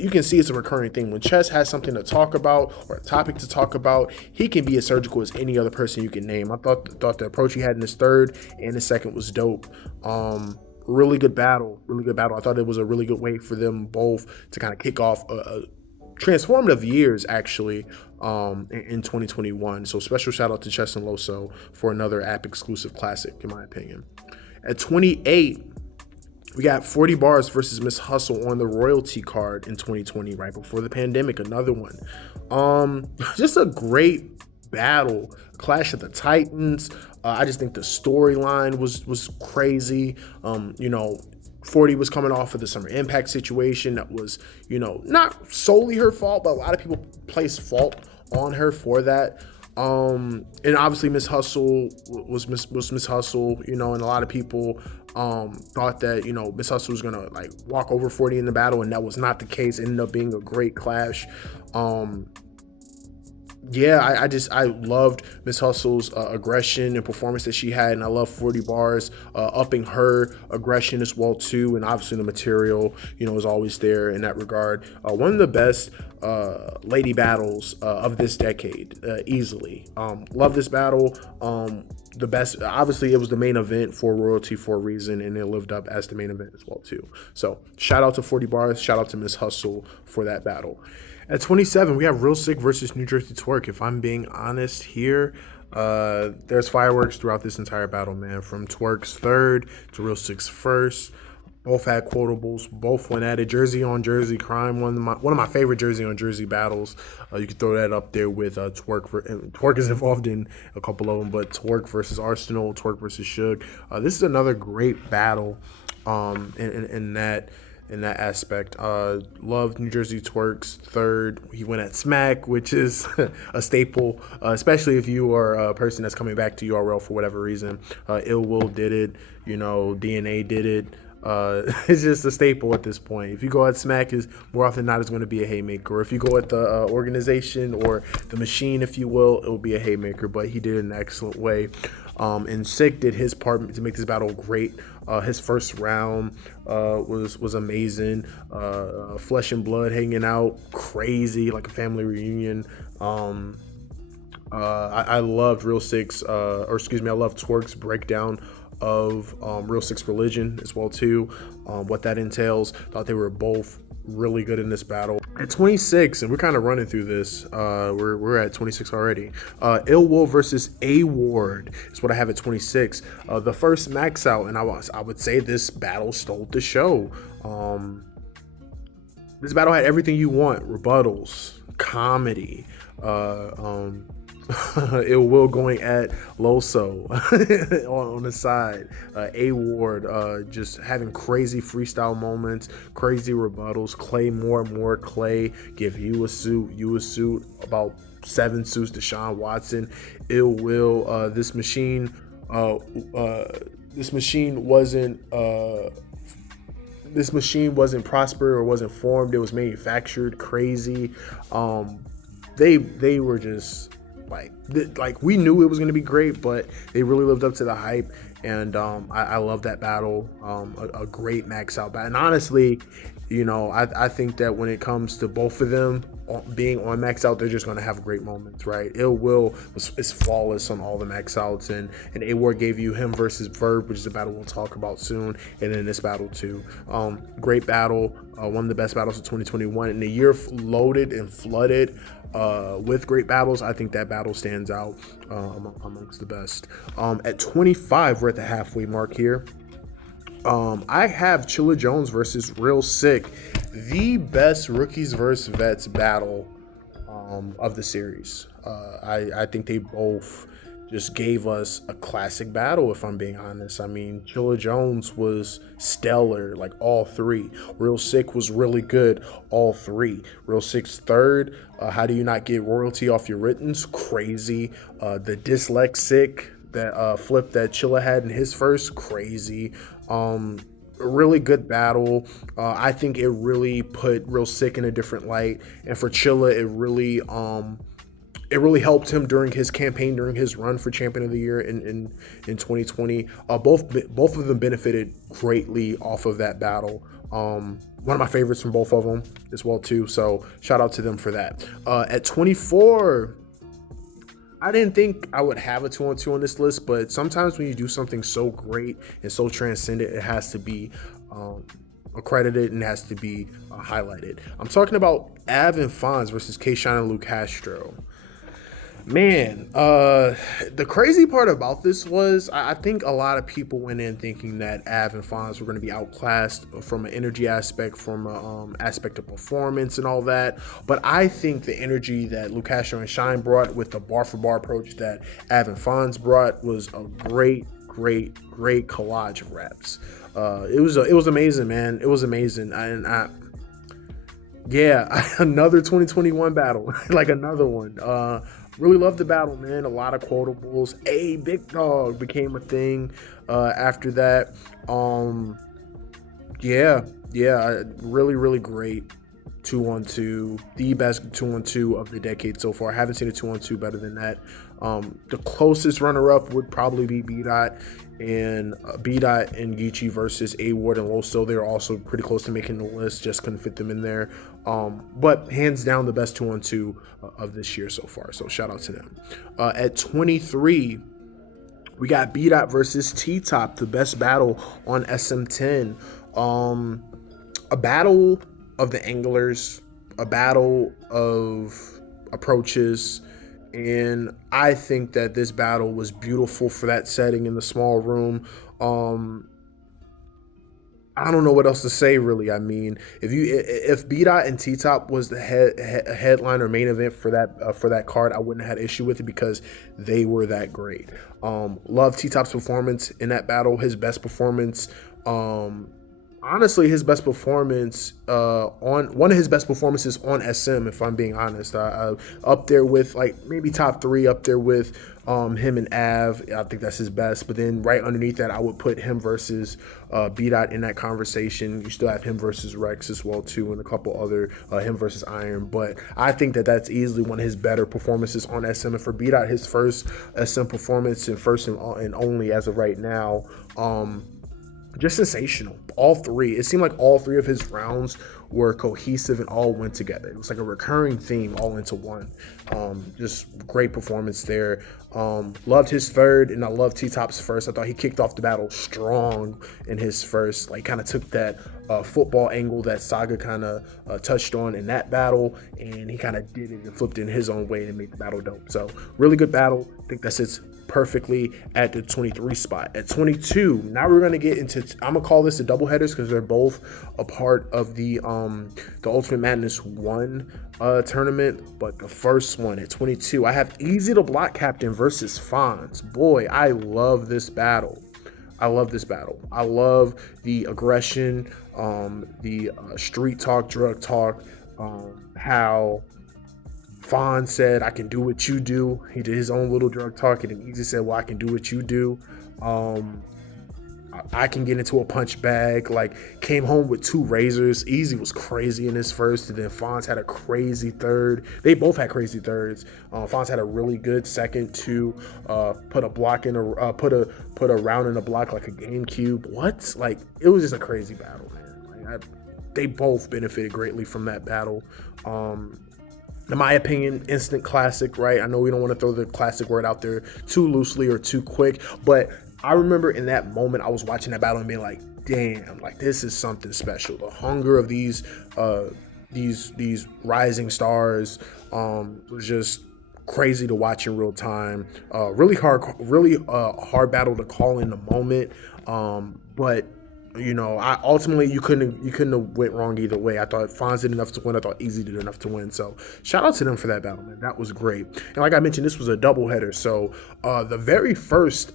you can see it's a recurring thing. When Chess has something to talk about or a topic to talk about, he can be as surgical as any other person you can name. I thought the approach he had in his third and his second was dope. Really good battle. I thought it was a really good way for them both to kind of kick off a transformative years actually in 2021. So special shout out to Chess and Loso for another app exclusive classic in my opinion. At 28, we got 40 Bars versus Miss Hustle on the royalty card in 2020, right before the pandemic. Another one. Just a great battle. Clash of the Titans. I just think the storyline was crazy. 40 was coming off of the Summer Impact situation that was, not solely her fault, but a lot of people place fault on her for that. And obviously Miss Hustle was Miss Hustle, and a lot of people thought that, Miss Hustle was gonna walk over 40 in the battle, and that was not the case. It ended up being a great clash. I loved Miss Hustle's aggression and performance that she had, and I love 40 Bars upping her aggression as well too, and obviously the material is always there in that regard. One of the best lady battles of this decade, easily. Love this battle. The best, obviously it was the main event for royalty for a reason, and it lived up as the main event as well too. So shout out to 40 Bars, shout out to Miss Hustle for that battle. At 27, we have Real Sick versus New Jersey Twerk. If I'm being honest here, there's fireworks throughout this entire battle, man. From Twerk's third to Real Sick's first. Both had quotables. Both went at it. Jersey on Jersey crime. One of my favorite Jersey on Jersey battles. You can throw that up there with Twerk. Twerk is involved in a couple of them, but Twerk versus Arsenal, Twerk versus Suge. This is another great battle in that aspect. Loved New Jersey Twerk's third. He went at Smack, which is a staple, especially if you are a person that's coming back to URL for whatever reason. Ill Will did it, DNA did it. It's just a staple at this point. If you go at Smack, is more often than not is going to be a haymaker. Or if you go at the organization or the machine, if you will, it will be a haymaker. But he did it in an excellent way. And Sick did his part to make this battle great. His first round was amazing. Flesh and Blood hanging out crazy like a family reunion. I loved I loved Twerk's breakdown of Real Sick's religion as well too. What that entails. Thought they were both really good in this battle. At 26, and we're kind of running through this. We're at 26 already. Ill Will versus A Ward is what I have at 26. The first max out, and I would say this battle stole the show. This battle had everything you want: rebuttals, comedy, Ill Will going at Loso on the side. A Ward just having crazy freestyle moments, crazy rebuttals. Clay more. Clay give you a suit. About 7 suits to Sean Watson. Ill Will. This machine wasn't prospered or wasn't formed. It was manufactured. Crazy. They were just like we knew it was going to be great, but they really lived up to the hype. And I love that battle. A great max out battle. And honestly, I think that when it comes to both of them being on max out, they're just going to have great moments, right? Ill Will is flawless on all the max outs, and A Ward gave you him versus Verb, which is a battle we'll talk about soon, and then this battle too. Great battle, one of the best battles of 2021. In a year loaded and flooded with great battles, I think that battle stands out amongst the best. At 25, we're at the halfway mark here. I have Chilla Jones versus Real Sick, the best rookies versus vets battle of the series. I think they both just gave us a classic battle, if I'm being honest. I mean, Chilla Jones was stellar, like all three. Real Sick was really good, all three. Real Sick's third, how do you not get royalty off your writtens? Crazy. The dyslexic that flip that Chilla had in his first, crazy. Really good battle. I think it really put Real Sick in a different light, and for Chilla, it really helped him during his campaign, during his run for Champion of the Year in 2020. Both of them benefited greatly off of that battle. One of my favorites from both of them as well too. So shout out to them for that. At 24. I didn't think I would have a 2-on-2 on this list, but sometimes when you do something so great and so transcendent, it has to be accredited and has to be highlighted. I'm talking about Av and Fonz versus K-Shine and Luke Castro. Man, the crazy part about this was I think a lot of people went in thinking that Av and Fonz were going to be outclassed from an energy aspect, from an aspect of performance and all that. But I think the energy that Luke Castro and Shine brought with the bar-for-bar approach that Av and Fonz brought was a great collage of raps. It was amazing, man. It was amazing. Another 2021 battle, like another one. Really loved the battle, man. A lot of quotables. Big Dog became a thing after that. Really great 2-on-2. The best 2-on-2 of the decade so far. I haven't seen a 2-on-2 better than that. The closest runner-up would probably be B-Dot and Geechee versus A Ward and Loso. They're also pretty close to making the list, just couldn't fit them in there. But hands down the best 2-on-2 of this year so far. So shout out to them. At 23, we got B-Dot versus T-Top, the best battle on SM10. A battle of the anglers, a battle of approaches. And I think that this battle was beautiful for that setting in the small room. I don't know what else to say, really. I mean, if B-Dot and T-Top was the headline or main event for that card, I wouldn't have had issue with it because they were that great. Love T-Top's performance in that battle, his best performance. honestly his best performance on one of his best performances on SM, if I'm being honest. Up there with like maybe top 3, up there with him and Av. I think that's his best. But then right underneath that, I would put him versus B-Dot in that conversation. You still have him versus Rex as well too, and a couple other him versus Iron. But I think that that's easily one of his better performances on SM. And for B-Dot, his first SM performance and first and only as of right now, just sensational. All 3. It seemed like all 3 of his rounds were cohesive and all went together. It was like a recurring theme all into one. Just great performance there. Loved his third, and I loved T-Top's first. I thought he kicked off the battle strong in his first. Like, kind of took that football angle that Saga kind of touched on in that battle, and he kind of did it and flipped it in his own way and made the battle dope. So, really good battle. I think that sits perfectly at the 23 spot. At 22, now we're gonna get into, I'm gonna call this the double headers because they're both a part of the Ultimate Madness 1 tournament. But the first one at 22, I have Easy the Block Captain versus Soundz. Boy, I love this battle. I love the aggression, the street talk, drug talk, how Soundz said, I can do what you do. He did his own little drug talk, and then Easy said, well, I can do what you do. I can get into a punch bag. Like, came home with 2 razors. Easy was crazy in his first, and then Soundz had a crazy third. They both had crazy thirds. Soundz had a really good second to put a block in put a round in a block like a GameCube. What? Like, it was just a crazy battle, man. Like, they both benefited greatly from that battle. In my opinion, instant classic, right? I know we don't want to throw the classic word out there too loosely or too quick, but I remember in that moment, I was watching that battle and being like, damn, like this is something special. The hunger of these rising stars was just crazy to watch in real time. Really hard battle to call in the moment. But you know, ultimately you couldn't have went wrong either way. I thought Soundz did enough to win. I thought Easy did enough to win. So shout out to them for that battle, man. That was great. And like I mentioned, this was a doubleheader. So the very first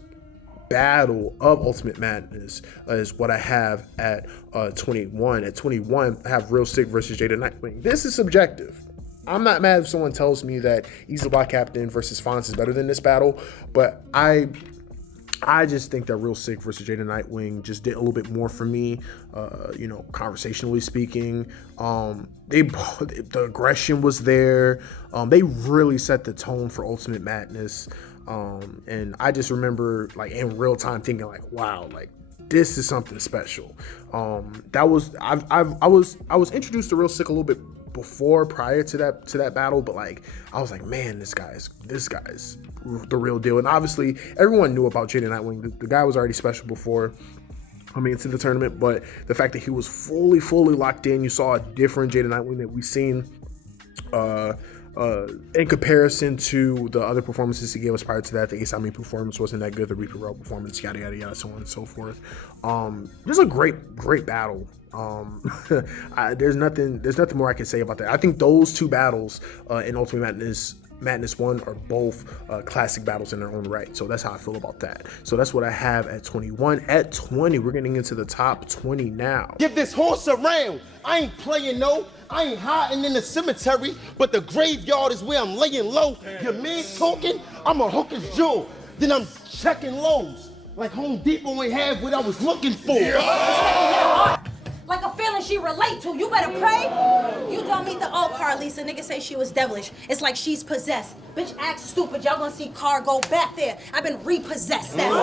battle of Ultimate Madness is what I have at 21. At 21, I have Real Sick versus Jada Nightwing. This is subjective. I'm not mad if someone tells me that Easy Block Captain versus Soundz is better than this battle, but I just think that Real Sick versus Jada Nightwing just did a little bit more for me, you know, conversationally speaking. The aggression was there. They really set the tone for Ultimate Madness. And I just remember, like, in real time thinking, like, wow, like, this is something special. I was introduced to Real Sick a little bit prior to that battle, but like I was like, man, this guy's the real deal. And obviously everyone knew about Jada Nightwing. The guy was already special before coming into the tournament, but the fact that he was fully locked in, you saw a different Jada Nightwing that we've seen in comparison to the other performances he gave us prior to that. The Ace Ami performance wasn't that good, the Reaper Row performance, yada yada yada, so on and so forth. Just a great battle. There's nothing more I can say about that. I think those two battles in Ultimate Madness 1 are both classic battles in their own right. So that's how I feel about that. So that's what I have at 21. At 20, we're getting into the top 20 now. Give this horse a round. I ain't playing no. I ain't hiding in the cemetery, but the graveyard is where I'm laying low. Your man talking, I'ma hook his jaw. Then I'm checking lows. Like Home Depot ain't have what I was looking for. Like a feeling she relate to. You better pray. You don't meet the old car, Lisa. Nigga say she was devilish. It's like she's possessed. Bitch, act stupid. Y'all gonna see car go back there. I've been repossessed. That's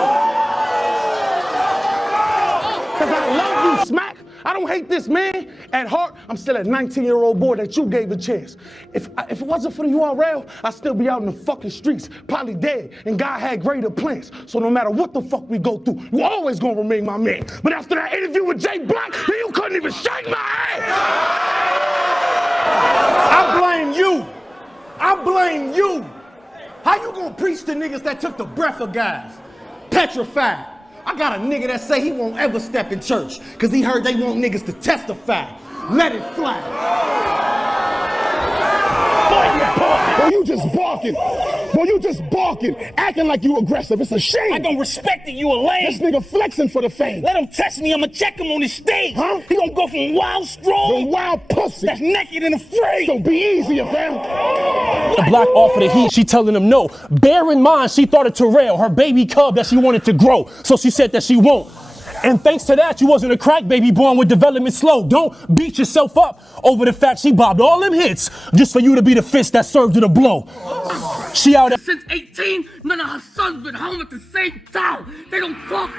Cause I love you, Smack. I don't hate this man. At heart, I'm still a 19-year-old boy that you gave a chance. If it wasn't for the URL, I'd still be out in the fucking streets, probably dead, and God had greater plans. So no matter what the fuck we go through, you always gonna remain my man. But after that interview with Jay Black, then you couldn't even shake my hand. I blame you. I blame you. How you gonna preach to niggas that took the breath of guys? Petrified. I got a nigga that say he won't ever step in church because he heard they want niggas to testify. Let it fly. Boy, you just barking. Boy, you just barking, acting like you aggressive. It's a shame. I don't respect it, you a lame. This nigga flexing for the fame. Let him test me, I'ma check him on the stage. Huh? He gonna go from wild strong The wild pussy. that's naked and afraid. So be easier, fam. The block off of the heat, she telling him no. Bear in mind, she thought of Terrell, her baby cub that she wanted to grow. So she said that she won't. And thanks to that, you wasn't a crack baby born with development slow. Don't beat yourself up over the fact she bobbed all them hits just for you to be the fist that served you the blow. She out Since 18, none of her sons been home at the same time. They don't talk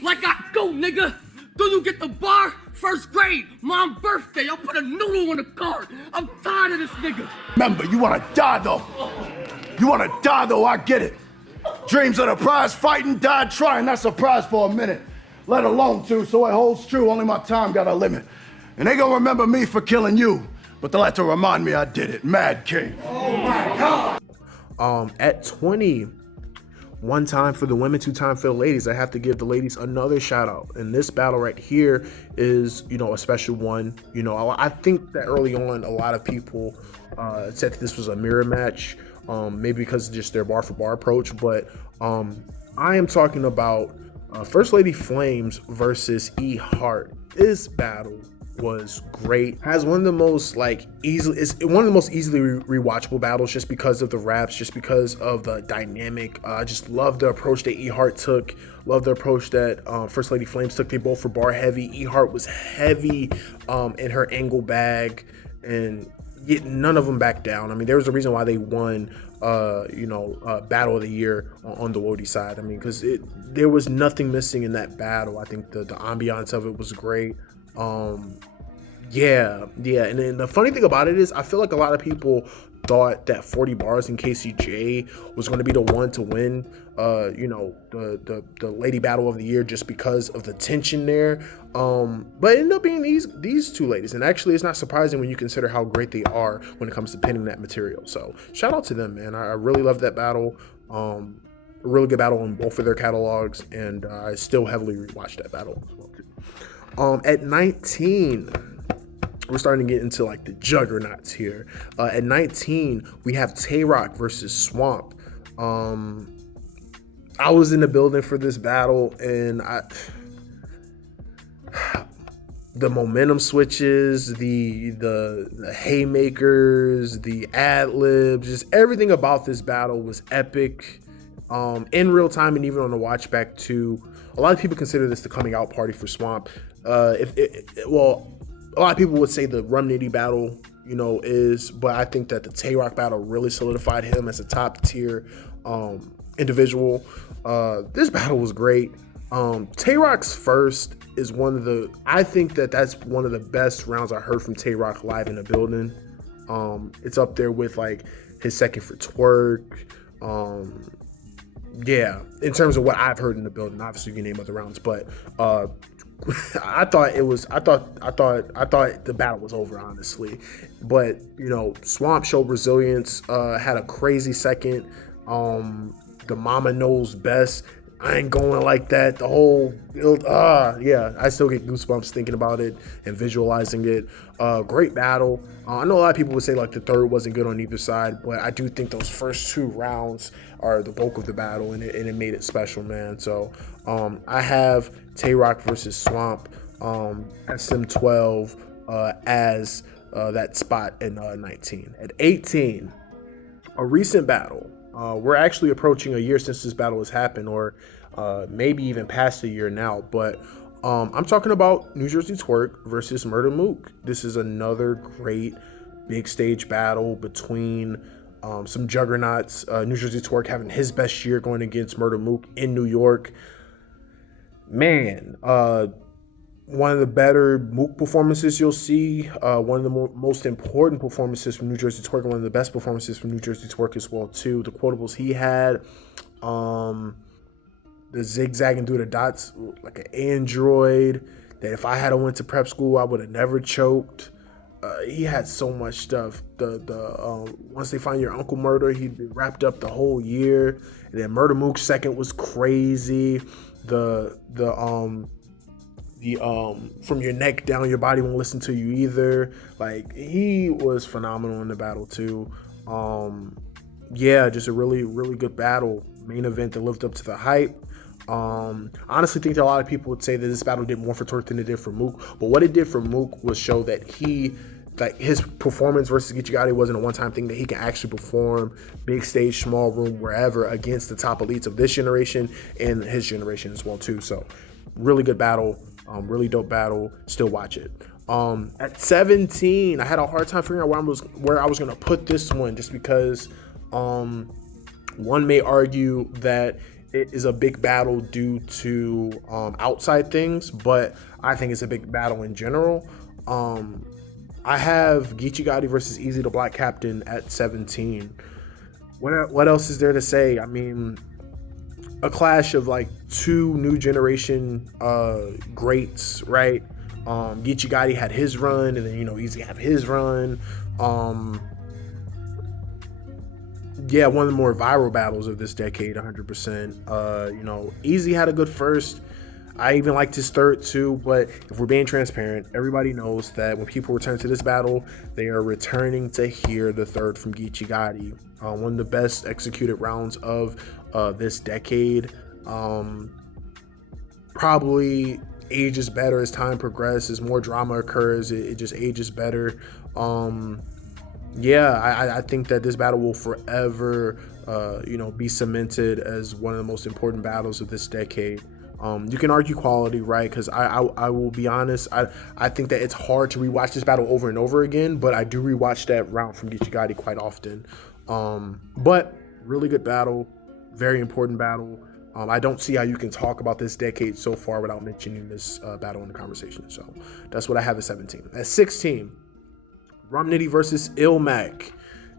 like I go, nigga. Do you get the bar? First grade, mom's birthday, I'll put a noodle on the card. I'm tired of this nigga. Remember, you wanna die though. You wanna die though, I get it. Dreams of the prize fighting, died trying, that's a prize for a minute. Let alone two, so it holds true, only my time got a limit. And they gonna remember me for killing you, but they'll have to remind me I did it, Mad King. Oh my God. At 20, one time for the women, 2 time for the ladies. I have to give the ladies another shout out. And this battle right here is, a special one. I think that early on, a lot of people said that this was a mirror match. Maybe because of just their bar for bar approach, but I am talking about First Lady Flames versus E Heart. This battle was great. Has one of the most easily rewatchable battles just because of the raps, just because of the dynamic. I just love the approach that E Heart took. Love the approach that First Lady Flames took. They both were bar heavy. E Heart was heavy in her angle bag, and yet none of them back down. I mean, there was a reason why they won, Battle of the Year on the Wody side. I mean, because there was nothing missing in that battle. I think the ambiance of it was great. Yeah. And then the funny thing about it is, I feel like a lot of people thought that 40 Bars and KCJ was going to be the one to win, the Lady Battle of the Year just because of the tension there. But it ended up being these two ladies. And actually, it's not surprising when you consider how great they are when it comes to pinning that material. So shout out to them, man. I really love that battle. A really good battle on both of their catalogs. And I still heavily rewatch that battle as well, too. At 19... we're starting to get into like the juggernauts here. At 19, we have Tay-Rock versus Swamp. I was in the building for this battle, and the momentum switches, the haymakers, the ad-libs, just everything about this battle was epic. In real time and even on the watch back too. A lot of people consider this the coming out party for Swamp. A lot of people would say the Rum Nitty battle, but I think that the Tay-Rock battle really solidified him as a top tier individual. This battle was great. Tay-Rock's first is I think that's one of the best rounds I heard from Tay-Rock live in the building. It's up there with like his second for Twerk. In terms of what I've heard in the building, obviously you can name other rounds, but I thought the battle was over, honestly. But Swamp showed resilience, had a crazy second. The Mama Knows Best. I ain't going like that. The whole build, I still get goosebumps thinking about it and visualizing it. Great battle. I know a lot of people would say like the third wasn't good on either side, but I do think those first 2 rounds are the bulk of the battle, and it made it special, man. So I have Tay-Rock versus Swamp, SM12 as that spot in 19. At 18, a recent battle. We're actually approaching a year since this battle has happened, or maybe even past a year now. But I'm talking about New Jersey Twerk versus Murder Mook. This is another great big stage battle between some juggernauts. New Jersey Twerk having his best year going against Murder Mook in New York. Man, one of the better Mook performances you'll see, one of the most important performances from New Jersey Twerk, one of the best performances from New Jersey Twerk as well too. The quotables he had, the zigzagging through the dots like an android, that if I had went to prep school I would have never choked. He had so much stuff. The Once They Find Your Uncle Murder, he wrapped up the whole year. And then Murder Mook's second was crazy. The From Your Neck Down, Your Body Won't Listen to You Either. Like, he was phenomenal in the battle too. yeah, just a really, really good battle. Main event that lived up to the hype. I honestly think that a lot of people would say that this battle did more for Turk than it did for Mook. But what it did for Mook was show that his performance versus Geechee Gotti wasn't a one-time thing, that he can actually perform big stage, small room, wherever against the top elites of this generation and his generation as well too. So really good battle, really dope battle. Still watch it. At 17, I had a hard time figuring out where I was gonna put this one, just because one may argue that it is a big battle due to outside things, but I think it's a big battle in general. I have Geechee Gotti versus Easy the Black Captain at 17. What else is there to say? I mean, a clash of like two new generation greats, right? Geechee Gotti had his run, and then Easy had his run. Yeah, one of the more viral battles of this decade, 100%. Easy had a good first. I even liked his third too, but if we're being transparent, everybody knows that when people return to this battle, they are returning to hear the third from Geechee Gotti. One of the best executed rounds of this decade. Probably ages better as time progresses, more drama occurs, it just ages better. I think that this battle will forever be cemented as one of the most important battles of this decade. You can argue quality, right? Because I will be honest, I think that it's hard to rewatch this battle over and over again, but I do rewatch that round from Geechee Gotti quite often. But really good battle, very important battle. I don't see how you can talk about this decade so far without mentioning this battle in the conversation. So that's what I have at 17. At 16, Rum Nitty versus Ilmac.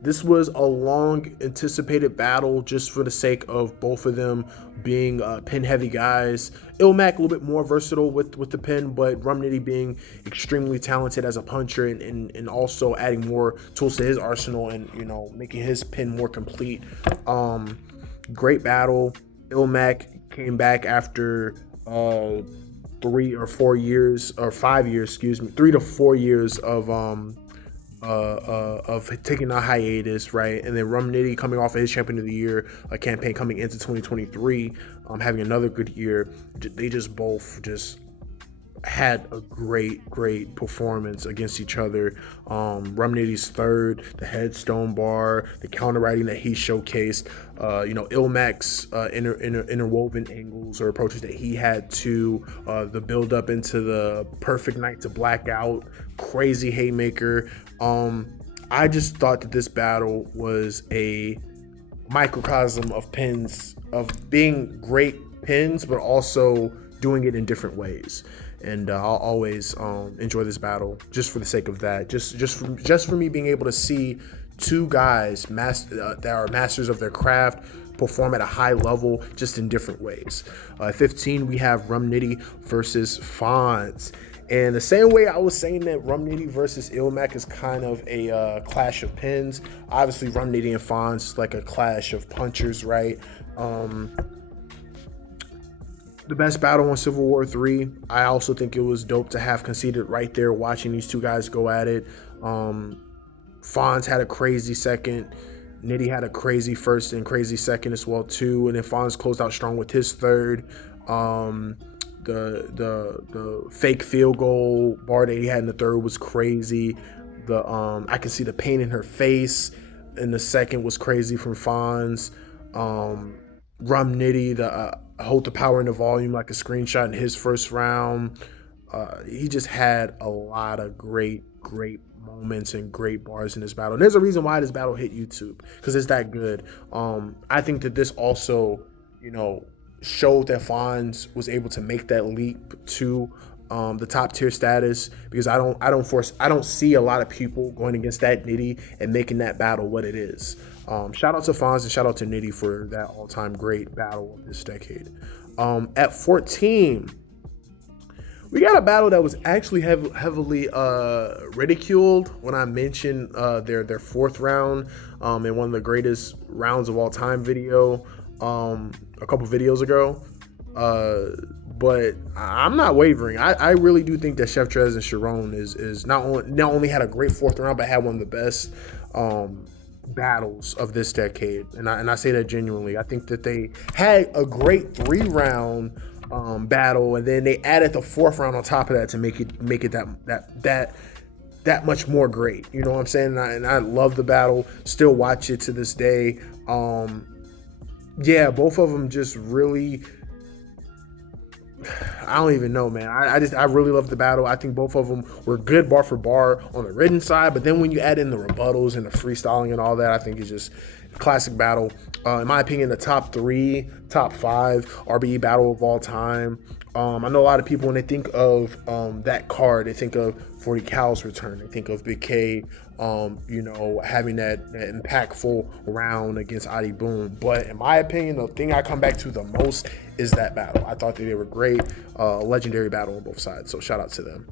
This was a long anticipated battle just for the sake of both of them being pin heavy guys. Ilmac a little bit more versatile with the pin, but Rum Nitty being extremely talented as a puncher and also adding more tools to his arsenal and making his pin more complete. Great battle. Ilmac came back after 3 or 4 years, or 5 years, 3 to 4 years of taking a hiatus, right? And then Rum Nitty coming off of his Champion of the Year campaign coming into 2023, having another good year. They just both had a great performance against each other. Rum Nitty's third, the headstone bar, the counter writing that he showcased, Ilmac's interwoven angles or approaches that he had to the build up into the perfect night to blackout, crazy haymaker. I just thought that this battle was a microcosm of pins, of being great pins, but also doing it in different ways. And I'll always enjoy this battle just for the sake of that. Just for me being able to see two guys that are masters of their craft perform at a high level, just in different ways. 15, we have Rum Nitty versus Soundz. And the same way I was saying that Rum Nitty versus Ilmac is kind of a clash of pins, obviously Rum Nitty and Soundz is like a clash of punchers, right? The best battle on Civil War 3. I also think it was dope to have Conceited right there watching these two guys go at it. Soundz had a crazy second. Nitty had a crazy first and crazy second as well too. And then Soundz closed out strong with his third. The fake field goal bar that he had in the third was crazy. I could see the pain in her face in the second was crazy from Soundz. Rum Nitty, the hold the power and the volume like a screenshot in his first round. He just had a lot of great moments and great bars in this battle. And there's a reason why this battle hit YouTube, because it's that good. I think that this also, showed that Soundz was able to make that leap to the top tier status, because I don't see a lot of people going against that Nitty and making that battle what it is. Shout out to Soundz and shout out to Nitty for that all-time great battle of this decade. At 14, we got a battle that was actually heavily ridiculed when I mentioned their fourth round in one of the greatest rounds of all time video a couple videos ago. But I'm not wavering. I really do think that Chef Trez and Sharon is not only had a great fourth round, but had one of the best battles of this decade, and I say that genuinely. I think that they had a great 3-round battle, and then they added the 4th round on top of that to make it that much more great. You know what I'm saying? And I love the battle. Still watch it to this day. Yeah, both of them just really. I don't even know, man. I really love the battle. I think both of them were good bar for bar on the written side, but then when you add in the rebuttals and the freestyling and all that, I think it's just a classic battle. In my opinion, the top 3, top 5 RBE battle of all time. I know a lot of people, when they think of that card, they think of 40 Cal's return. They think of Big K, having that impactful round against Adi Boom. But in my opinion, the thing I come back to the most is that battle. I thought that they were great. Legendary battle on both sides. So shout out to them.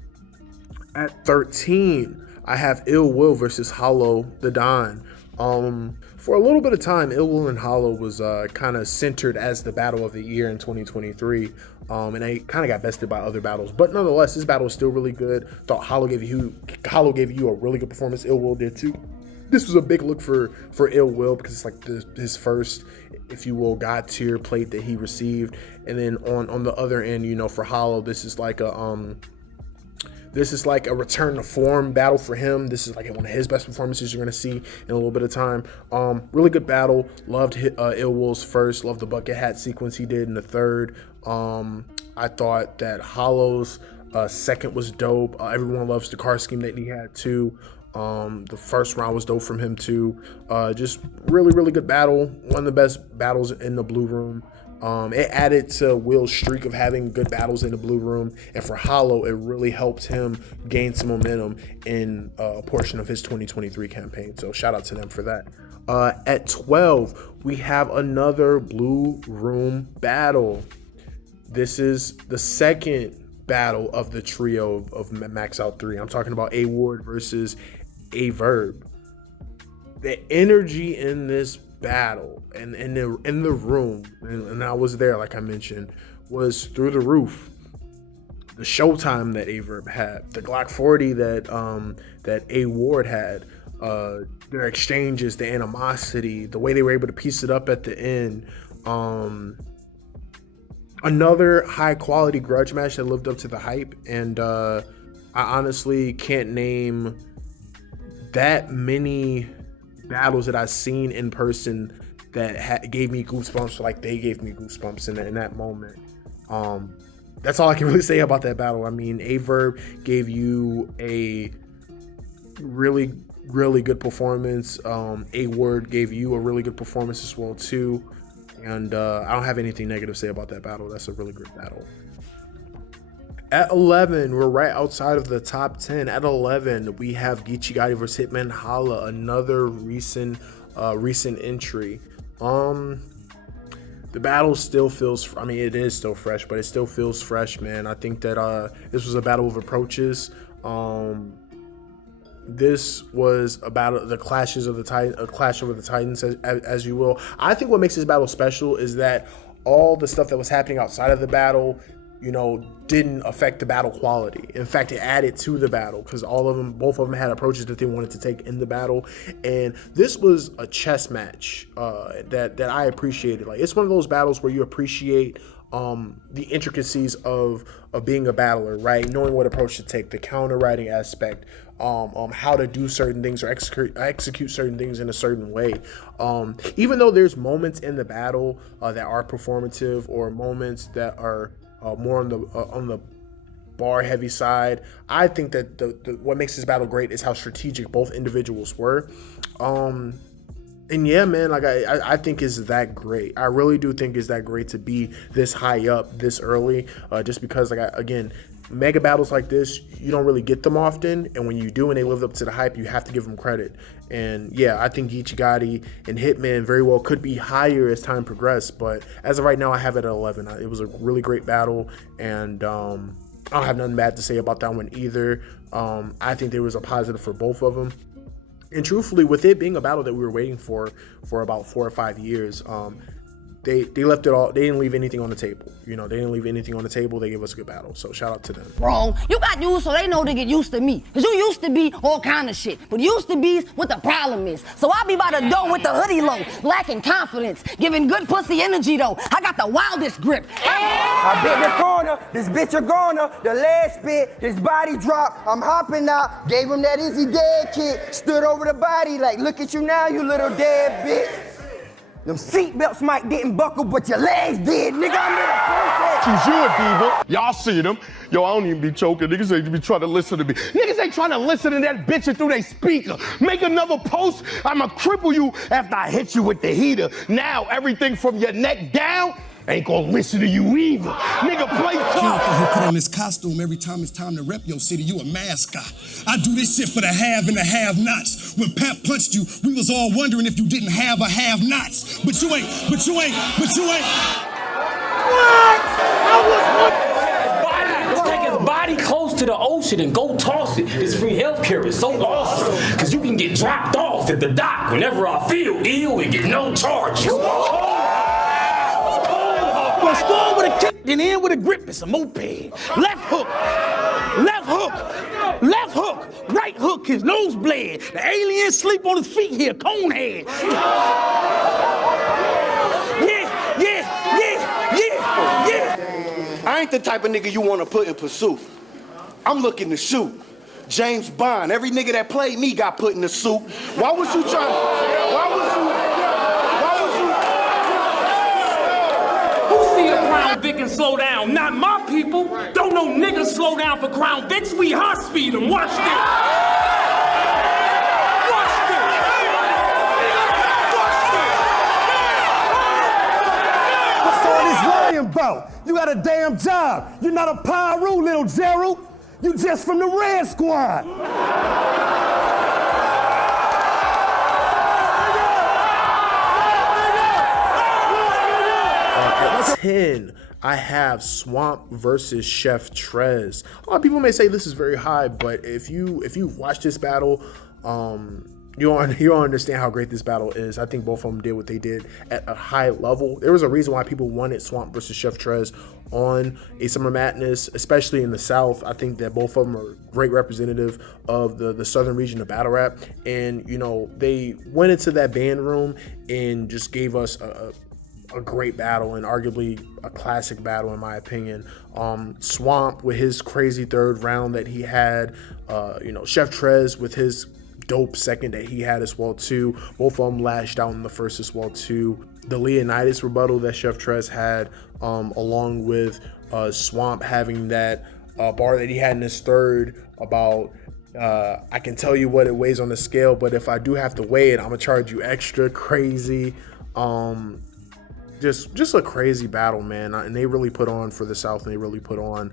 At 13, I have Ill Will versus Hollow the Don. For a little bit of time, Ill Will and Hollow was kind of centered as the battle of the year in 2023. And they kind of got bested by other battles. But nonetheless, this battle is still really good. Thought Hollow gave you a really good performance. Ill Will did too. This was a big look for Ill Will because it's like his first, if you will, God tier plate that he received. And then on the other end, for Hollow, this is like a return to form battle for him. This is like one of his best performances you're going to see in a little bit of time. Really good battle. Loved Ill Will's first. Loved the bucket hat sequence he did in the third. I thought that Hollow's second was dope. Everyone loves the car scheme that he had too. The first round was dope from him too. Just really, really good battle. One of the best battles in the Blue Room. It added to Will's streak of having good battles in the Blue Room, and for Hollow, it really helped him gain some momentum in a portion of his 2023 campaign. So shout out to them for that. At 12, we have another Blue Room battle. This is the second battle of the trio of Max Out 3. I'm talking about A Ward versus A Verb. The energy in this battle and in the room, and I was there, like I mentioned, was through the roof. The showtime that A Verb had, the Glock 40 that A Ward had, their exchanges, the animosity, the way they were able to piece it up at the end. Another high quality grudge match that lived up to the hype, and I honestly can't name that many battles that I've seen in person that gave me goosebumps like they gave me goosebumps in that moment. That's all I can really say about that battle. I mean, A Verb gave you a really, really good performance. A Word gave you a really good performance as well too. And I don't have anything negative to say about that battle. That's a really great battle. At 11, we're right outside of the top 10. At 11, we have Geechee Gotti versus Hitman Holla, another recent entry. The battle still feels, it is still fresh, but it still feels fresh, man. I think that this was a battle of approaches. This was about the clashes of the Titan, a clash over the Titans, as you will. I think what makes this battle special is that all the stuff that was happening outside of the battle, didn't affect the battle quality. In fact, it added to the battle because both of them had approaches that they wanted to take in the battle. And this was a chess match that I appreciated. Like, it's one of those battles where you appreciate the intricacies of being a battler, right? Knowing what approach to take, the counter writing aspect, how to do certain things or execute certain things in a certain way. Even though there's moments in the battle that are performative or moments that are more on the bar heavy side, I think that what makes this battle great is how strategic both individuals were. And yeah, man, like I think is that great. I really do think is that great to be this high up this early, just because, like, again, mega battles like this, you don't really get them often, and when you do and they live up to the hype, you have to give them credit. And yeah, I think Geechee Gotti and Hitman very well could be higher as time progressed, but as of right now, I have it at 11. It was a really great battle, and I don't have nothing bad to say about that one either. I think there was a positive for both of them. And truthfully, with it being a battle that we were waiting for about 4 or 5 years, they left it all. They didn't leave anything on the table. They didn't leave anything on the table. They gave us a good battle. So shout out to them. Wrong. You got used so they know to get used to me. Cause you used to be all kind of shit. But used to be's what the problem is. So I be by the door with the hoodie low, lacking confidence, giving good pussy energy though. I got the wildest grip. I bit the corner, this bitch a goner. The leg spit, his body drop. I'm hopping out, gave him that Izzy dead kick. Stood over the body like, look at you now, you little dead bitch. Them seatbelts might didn't buckle, but your legs did, nigga. I'm in a protest. She's you a diva. Y'all see them. Yo, I don't even be choking. Niggas ain't be trying to listen to me. Niggas ain't trying to listen to that bitch through their speaker. Make another post, I'ma cripple you after I hit you with the heater. Now, everything from your neck down ain't gonna listen to you either. Nigga, play tough. Who put on this costume every time it's time to rep your city? You a mascot. I do this shit for the have and the have-nots. When Pap punched you, we was all wondering if you didn't have a have-nots. But you ain't. What? Take his body close to the ocean and go toss it. It's free healthcare. It's so awesome. Cause you can get dropped off at the dock whenever I feel ill and get no charges. Start with a kick and end with a grip. It's a moped. Left hook, right hook, his nose bled. The alien sleep on his feet here, conehead. Yeah. I ain't the type of nigga you want to put in pursuit. I'm looking to shoot. James Bond, every nigga that played me got put in the suit. Why was you trying? Who see a Crown Vic and slow down? Not my people. Don't no niggas slow down for Crown Vics. We high speed them. Watch this. What's all this worrying about? You got a damn job. You're not a Pyru, little Gerald. You just from the Red Squad. At 10, I have Swamp versus Chef Trez. A lot of people may say this is very high, but if you watch this battle, you'll understand how great this battle is. I think both of them did what they did at a high level. There was a reason why people wanted Swamp versus Chef Trez on a Summer Madness, especially in the South. I think that both of them are great representative of the Southern region of battle rap. And, they went into that band room and just gave us a great battle, and arguably a classic battle in my opinion. Swamp with his crazy third round that he had, Chef Trez with his dope second that he had as well too. Both of them lashed out in the first as well too. The Leonidas rebuttal that Chef Trez had, along with Swamp having that bar that he had in his third about I can tell you what it weighs on the scale, but if I do have to weigh it, I'm gonna charge you extra. Crazy. Just a crazy battle, man. And they really put on for the South, and they really put on,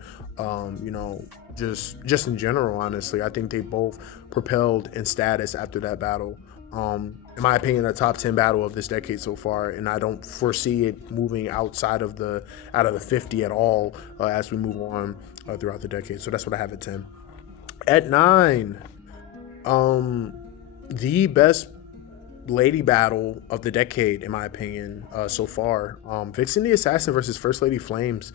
just in general, honestly. I think they both propelled in status after that battle. In my opinion, a top 10 battle of this decade so far, and I don't foresee it moving out of the 50 at all as we move on throughout the decade. So that's what I have at 10. At 9, the best lady battle of the decade, in my opinion, so far. Vixen the Assassin versus First Lady Flames.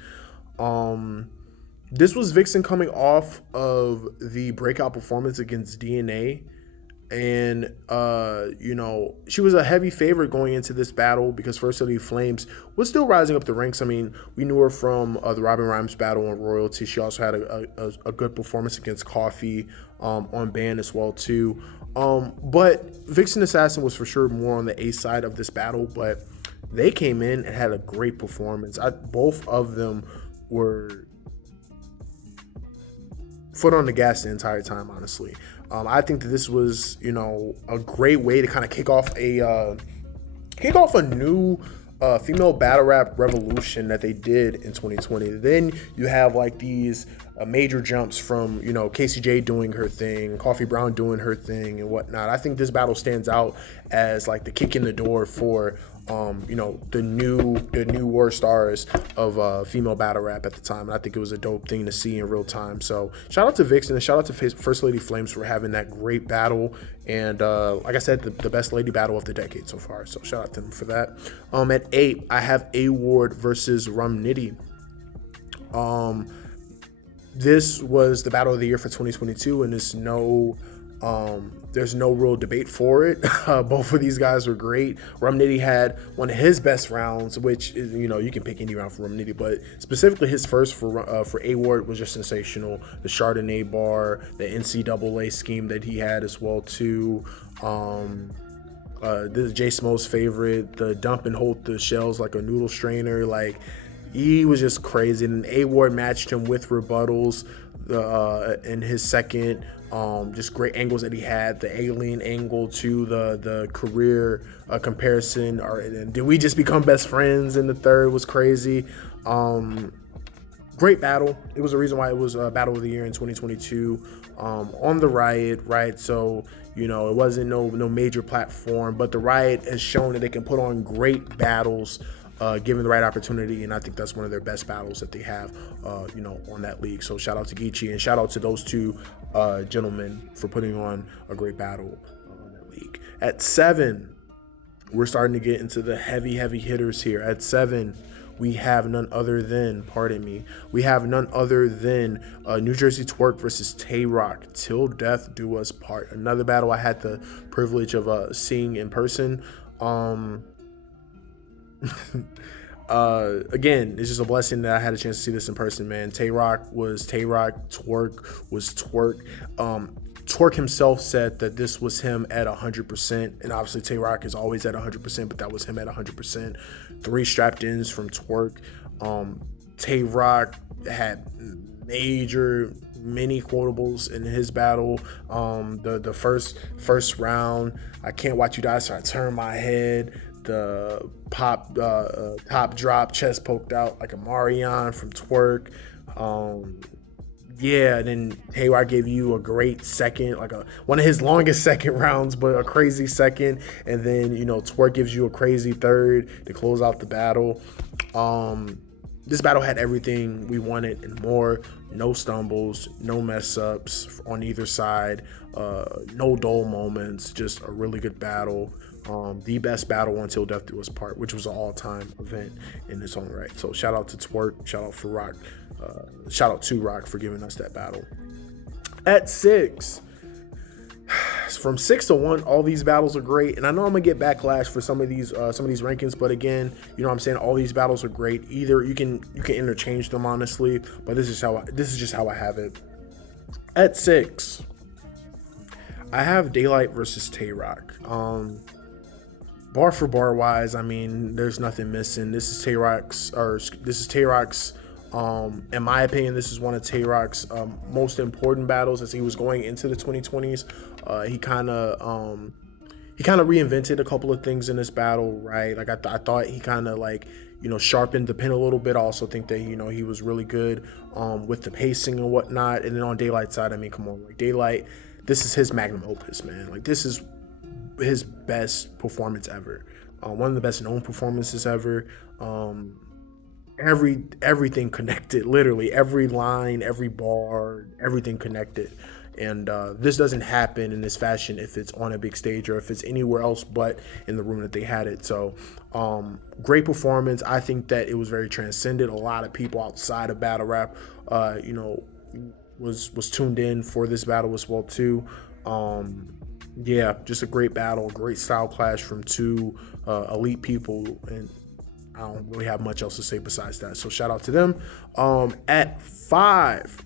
This was Vixen coming off of the breakout performance against DNA. And, she was a heavy favorite going into this battle because First Lady Flames was still rising up the ranks. I mean, we knew her from the Robin Rhymes battle on Royalty. She also had a good performance against Coffee on band as well, too. But Vixen Assassin was for sure more on the A side of this battle, but they came in and had a great performance. Both of them were foot on the gas the entire time, honestly. I think that this was, a great way to kind of kick off a new female battle rap revolution that they did in 2020. Then you have like these major jumps from, Casey J doing her thing, Coffee Brown doing her thing and whatnot. I think this battle stands out as like the kick in the door for you know, the new worst stars of female battle rap at the time. And I think it was a dope thing to see in real time. So shout out to Vixen and shout out to First Lady Flames for having that great battle. And like I said, the best lady battle of the decade so far. So shout out to them for that. At 8, I have A Ward versus Rum Nitty. This was the battle of the year for 2022, and there's no real debate for it. Both of these guys were great. Rum Nitty had one of his best rounds, which is, you know, you can pick any round for Rum Nitty, but specifically his first for A Ward was just sensational. The Chardonnay bar, the NCAA scheme that he had as well too. This is Jay Smo's favorite, the dump and hold the shells like a noodle strainer. Like, he was just crazy. And A Ward matched him with rebuttals in his second. Just great angles that he had. The alien angle to the career comparison. Did we just become best friends in the third was crazy. Great battle. It was the reason why it was Battle of the Year in 2022 on the Riot, right? So, you know, it wasn't no major platform, but the Riot has shown that they can put on great battles given the right opportunity, and I think that's one of their best battles that they have, you know, on that league. So shout out to Geechee and shout out to those two gentlemen for putting on a great battle on that league. At 7, we're starting to get into the heavy hitters here. At 7, we have none other than, we have none other than New Jersey Twerk versus Tay Rock, Till Death Do Us Part. Another battle I had the privilege of seeing in person. Again, it's just a blessing that I had a chance to see this in person, man. Tay Rock was Tay Rock, Twerk was Twerk. Twerk himself said that this was him at 100%, and obviously Tay Rock is always at 100%, but that was him at 100%. 3 strapped ins from Twerk. Tay Rock had major many quotables in his battle. The first round, I can't watch you die, so I turn my head. The top drop, chest poked out like a Marion from Twerk. Yeah, then Hayward gave you a great second, like one of his longest second rounds, but a crazy second. And then, you know, Twerk gives you a crazy third to close out the battle. This battle had everything we wanted and more. No stumbles, no mess ups on either side, no dull moments, just a really good battle. The best battle until Death Do Us Part, which was an all-time event in its own right. So shout out to Twerk, shout out to Rock for giving us that battle. At 6, from 6 to 1, all these battles are great, and I know I'm gonna get backlash for some of these rankings, but again, you know what I'm saying, all these battles are great. Either you can interchange them, honestly, but this is just how I have it. At 6, I have Daylight versus Tay Rock. Bar for bar wise, I mean, there's nothing missing. This is Tay Rock's, in my opinion, this is one of Tay Rock's most important battles as he was going into the 2020s. He kind of reinvented a couple of things in this battle, right? Like I thought he kind of like, you know, sharpened the pen a little bit. I also think that, you know, he was really good with the pacing and whatnot. And then on Daylight's side, I mean, come on, like Daylight, this is his magnum opus, man. Like this is his best performance ever, one of the best known performances ever. Everything connected, literally every line, every bar, everything connected. And this doesn't happen in this fashion if it's on a big stage or if it's anywhere else but in the room that they had it. So great performance. I think that it was very transcendent. A lot of people outside of battle rap you know, was tuned in for this battle as well too. Yeah, just a great battle, great style clash from two elite people, and I don't really have much else to say besides that. So shout out to them. At 5,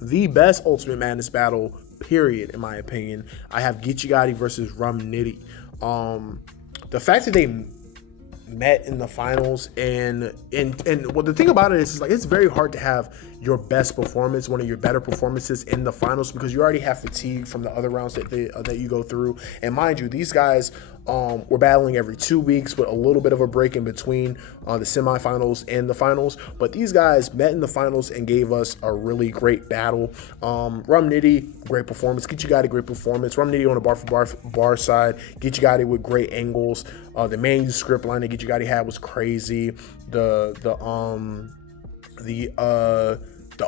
the best Ultimate Madness battle, period, in my opinion, I have Geechee Gotti versus Rum Nitty. The fact that they met in the finals and well, the thing about it is like it's very hard to have your best performance, one of your better performances in the finals, because you already have fatigue from the other rounds that you go through. And mind you, these guys We're battling every 2 weeks with a little bit of a break in between the semifinals and the finals. But these guys met in the finals and gave us a really great battle. Rum Nitty, great performance. Get You Gotti, great performance. Rum Nitty on the bar for bar side. Get You Gotti with great angles. The manuscript line that Get You Gotti had was crazy. The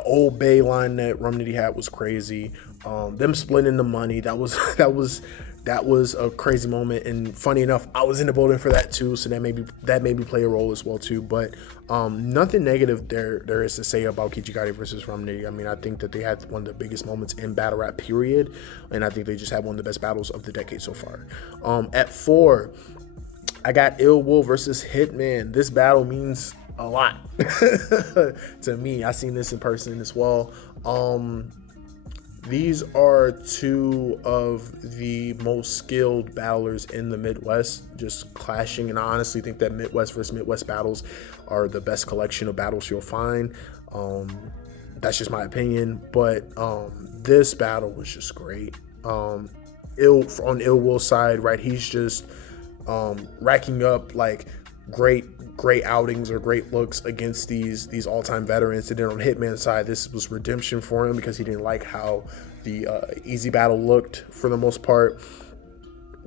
Old Bay line that Rum Nitty had was crazy. Them splitting the money, that was a crazy moment, and funny enough, I was in the building for that too, so that made me play a role as well too. But nothing negative there is to say about Get You Gotti versus Rum Nitty. I mean, I think that they had one of the biggest moments in battle rap, period, and I think they just had one of the best battles of the decade so far. At 4, I got Ill Will versus Hitman. This battle means a lot to me. I seen this in person as well. These are two of the most skilled battlers in the Midwest, just clashing. And I honestly think that Midwest versus Midwest battles are the best collection of battles you'll find. That's just my opinion. But this battle was just great. On Ill Will's side, right, he's just racking up like great outings or great looks against these all-time veterans. And then on Hitman's side, this was redemption for him because he didn't like how the easy battle looked for the most part.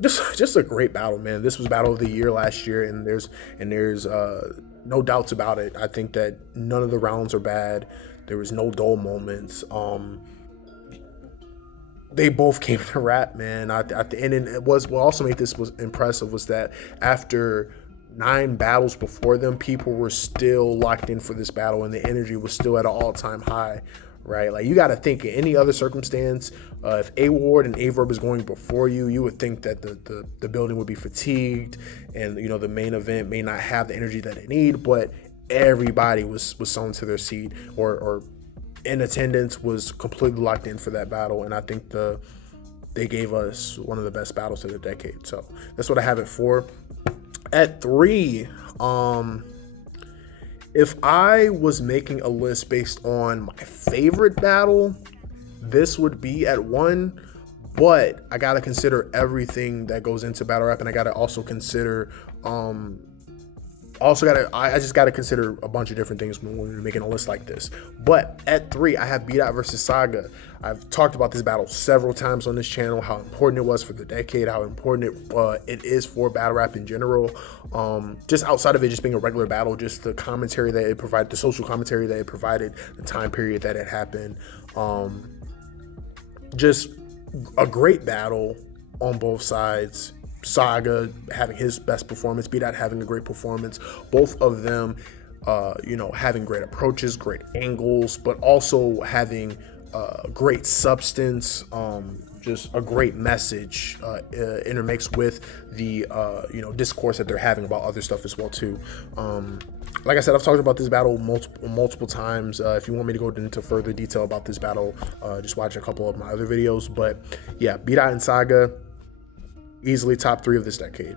Just a great battle, man. This was battle of the year last year, and there's no doubts about it. I think that none of the rounds are bad. There was no dull moments. They both came to rap, man. And it was what also made this was impressive was that after 9 battles before them, people were still locked in for this battle, and the energy was still at an all-time high, right? Like, you got to think, in any other circumstance, if A Ward and Averb is going before you, you would think that the building would be fatigued, and the main event may not have the energy that it need. But everybody was sewn to their seat or in attendance, was completely locked in for that battle, and I think they gave us one of the best battles of the decade. So that's what I have it for. At 3, if I was making a list based on my favorite battle, this would be at 1, but I gotta consider everything that goes into battle rap, and I gotta also consider I just gotta consider a bunch of different things when we're making a list like this. But at 3, I have B-Dot versus Saga. I've talked about this battle several times on this channel, how important it was for the decade, how important it is for battle rap in general. Just outside of it just being a regular battle, just the commentary that it provided, the social commentary that it provided, the time period that it happened. Just a great battle on both sides. Saga having his best performance, B-Dot having a great performance, both of them having great approaches, great angles, but also having great substance, just a great message intermixed with the discourse that they're having about other stuff as well too. Like I said, I've talked about this battle multiple times. If you want me to go into further detail about this battle, just watch a couple of my other videos. But yeah, B-Dot and Saga, easily top 3 of this decade.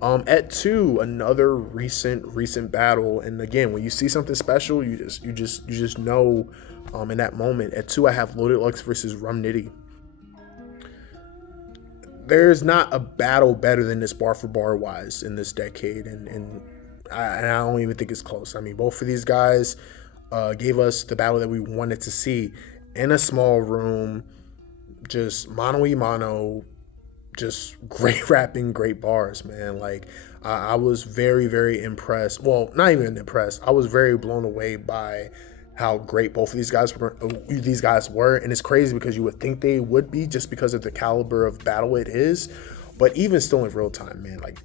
At 2, another recent battle, and again, when you see something special, you just know in that moment. At 2, I have Loaded Lux versus Rum Nitty. There's not a battle better than this bar for bar wise in this decade, and I don't even think it's close. I mean, both of these guys gave us the battle that we wanted to see in a small room, just mano-y-mano, just great rapping, great bars, man. Like, I was very, very impressed. Well, not even impressed. I was very blown away by how great both of these guys were. And it's crazy because you would think they would be just because of the caliber of battle it is. But even still in real time, man, like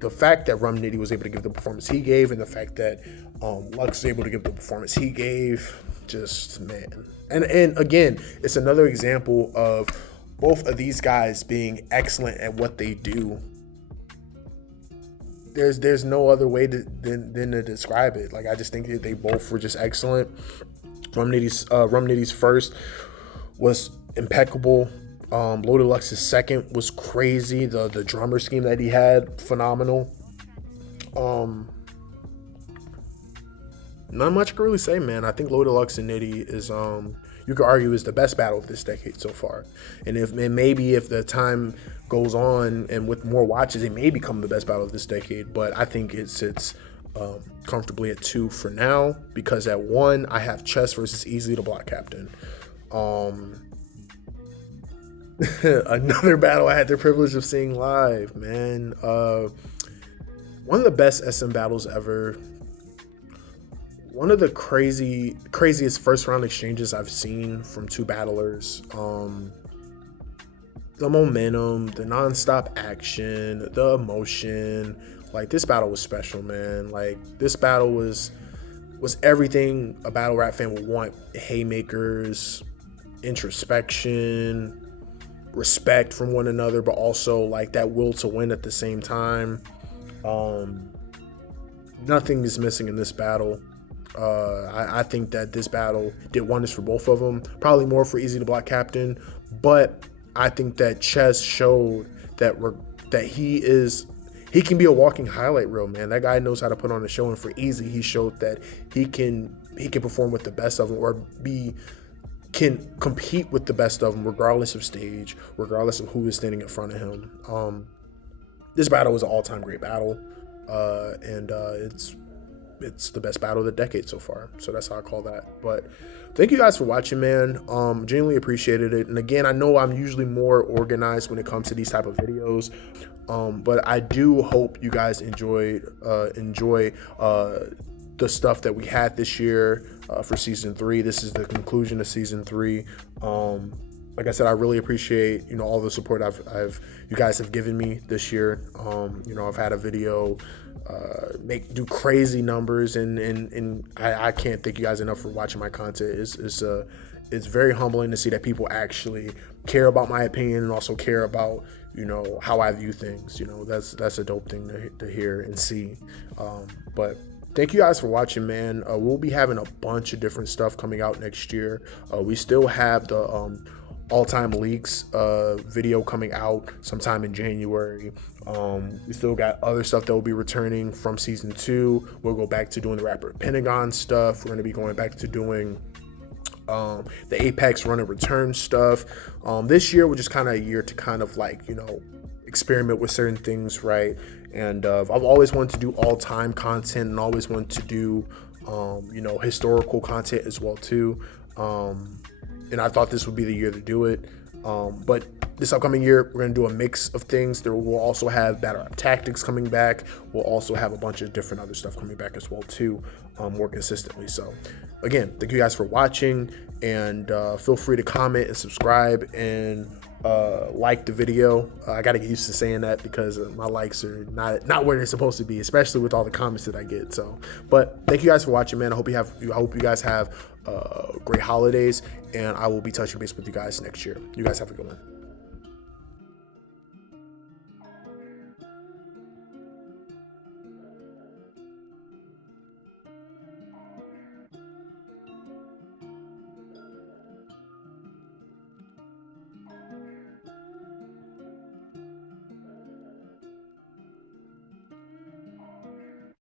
the fact that Rum Nitty was able to give the performance he gave, and the fact that Lux was able to give the performance he gave, just, man. And again, it's another example of both of these guys being excellent at what they do. There's no other way than to describe it. Like, I just think that they both were just excellent. Rum Nitty's first was impeccable. Loaded Lux's second was crazy. The drummer scheme that he had, phenomenal. not much I can really say, man. I think Low Deluxe and Nitty is you could argue is the best battle of this decade so far. And maybe if the time goes on and with more watches, it may become the best battle of this decade. But I think it sits comfortably at 2 for now, because at 1 I have Chess versus Easily the Block Captain. Another battle I had the privilege of seeing live, man. One of the best SM battles ever. One of the craziest first round exchanges I've seen from 2 battlers. The momentum, the nonstop action, the emotion. Like, this battle was special, man. Like, this battle was everything a battle rap fan would want. Haymakers, introspection, respect from one another, but also like that will to win at the same time. Nothing is missing in this battle. I think that this battle did wonders for both of them. Probably more for Easy the Block Captain, but I think that Chess showed that he can be a walking highlight reel, man. That guy knows how to put on a show, and for Easy, he showed that he can perform with the best of them, or can compete with the best of them, regardless of stage, regardless of who is standing in front of him. This battle was an all-time great battle, and it's the best battle of the decade so far. So that's how I call that. But thank you guys for watching, man. Genuinely appreciated it. And again, I know I'm usually more organized when it comes to these type of videos, but I do hope you guys enjoy the stuff that we had this year for season 3. This is the conclusion of season 3. Like I said, I really appreciate all the support you guys have given me this year. I've had a video do crazy numbers, and I can't thank you guys enough for watching my content. It's very humbling to see that people actually care about my opinion and also care about how I view things. That's a dope thing to hear and see. But thank you guys for watching, man. We'll be having a bunch of different stuff coming out next year. We still have the all-time leaks video coming out sometime in January. We still got other stuff that will be returning from season 2. We'll go back to doing the rapper Pentagon stuff. We're going to be going back to doing the Apex Run and Return stuff. This year was just kind of a year to kind of experiment with certain things, right? And I've always wanted to do all-time content, and always wanted to do historical content as well too. And I thought this would be the year to do it. But this upcoming year, we're going to do a mix of things. We'll also have battle rap tactics coming back. We'll also have a bunch of different other stuff coming back as well too, more consistently. So again, thank you guys for watching, and feel free to comment and subscribe and like the video. I got to get used to saying that because my likes are not where they're supposed to be, especially with all the comments that I get. So, but thank you guys for watching, man. I hope you guys have great holidays, and I will be touching base with you guys next year. You guys have a good one.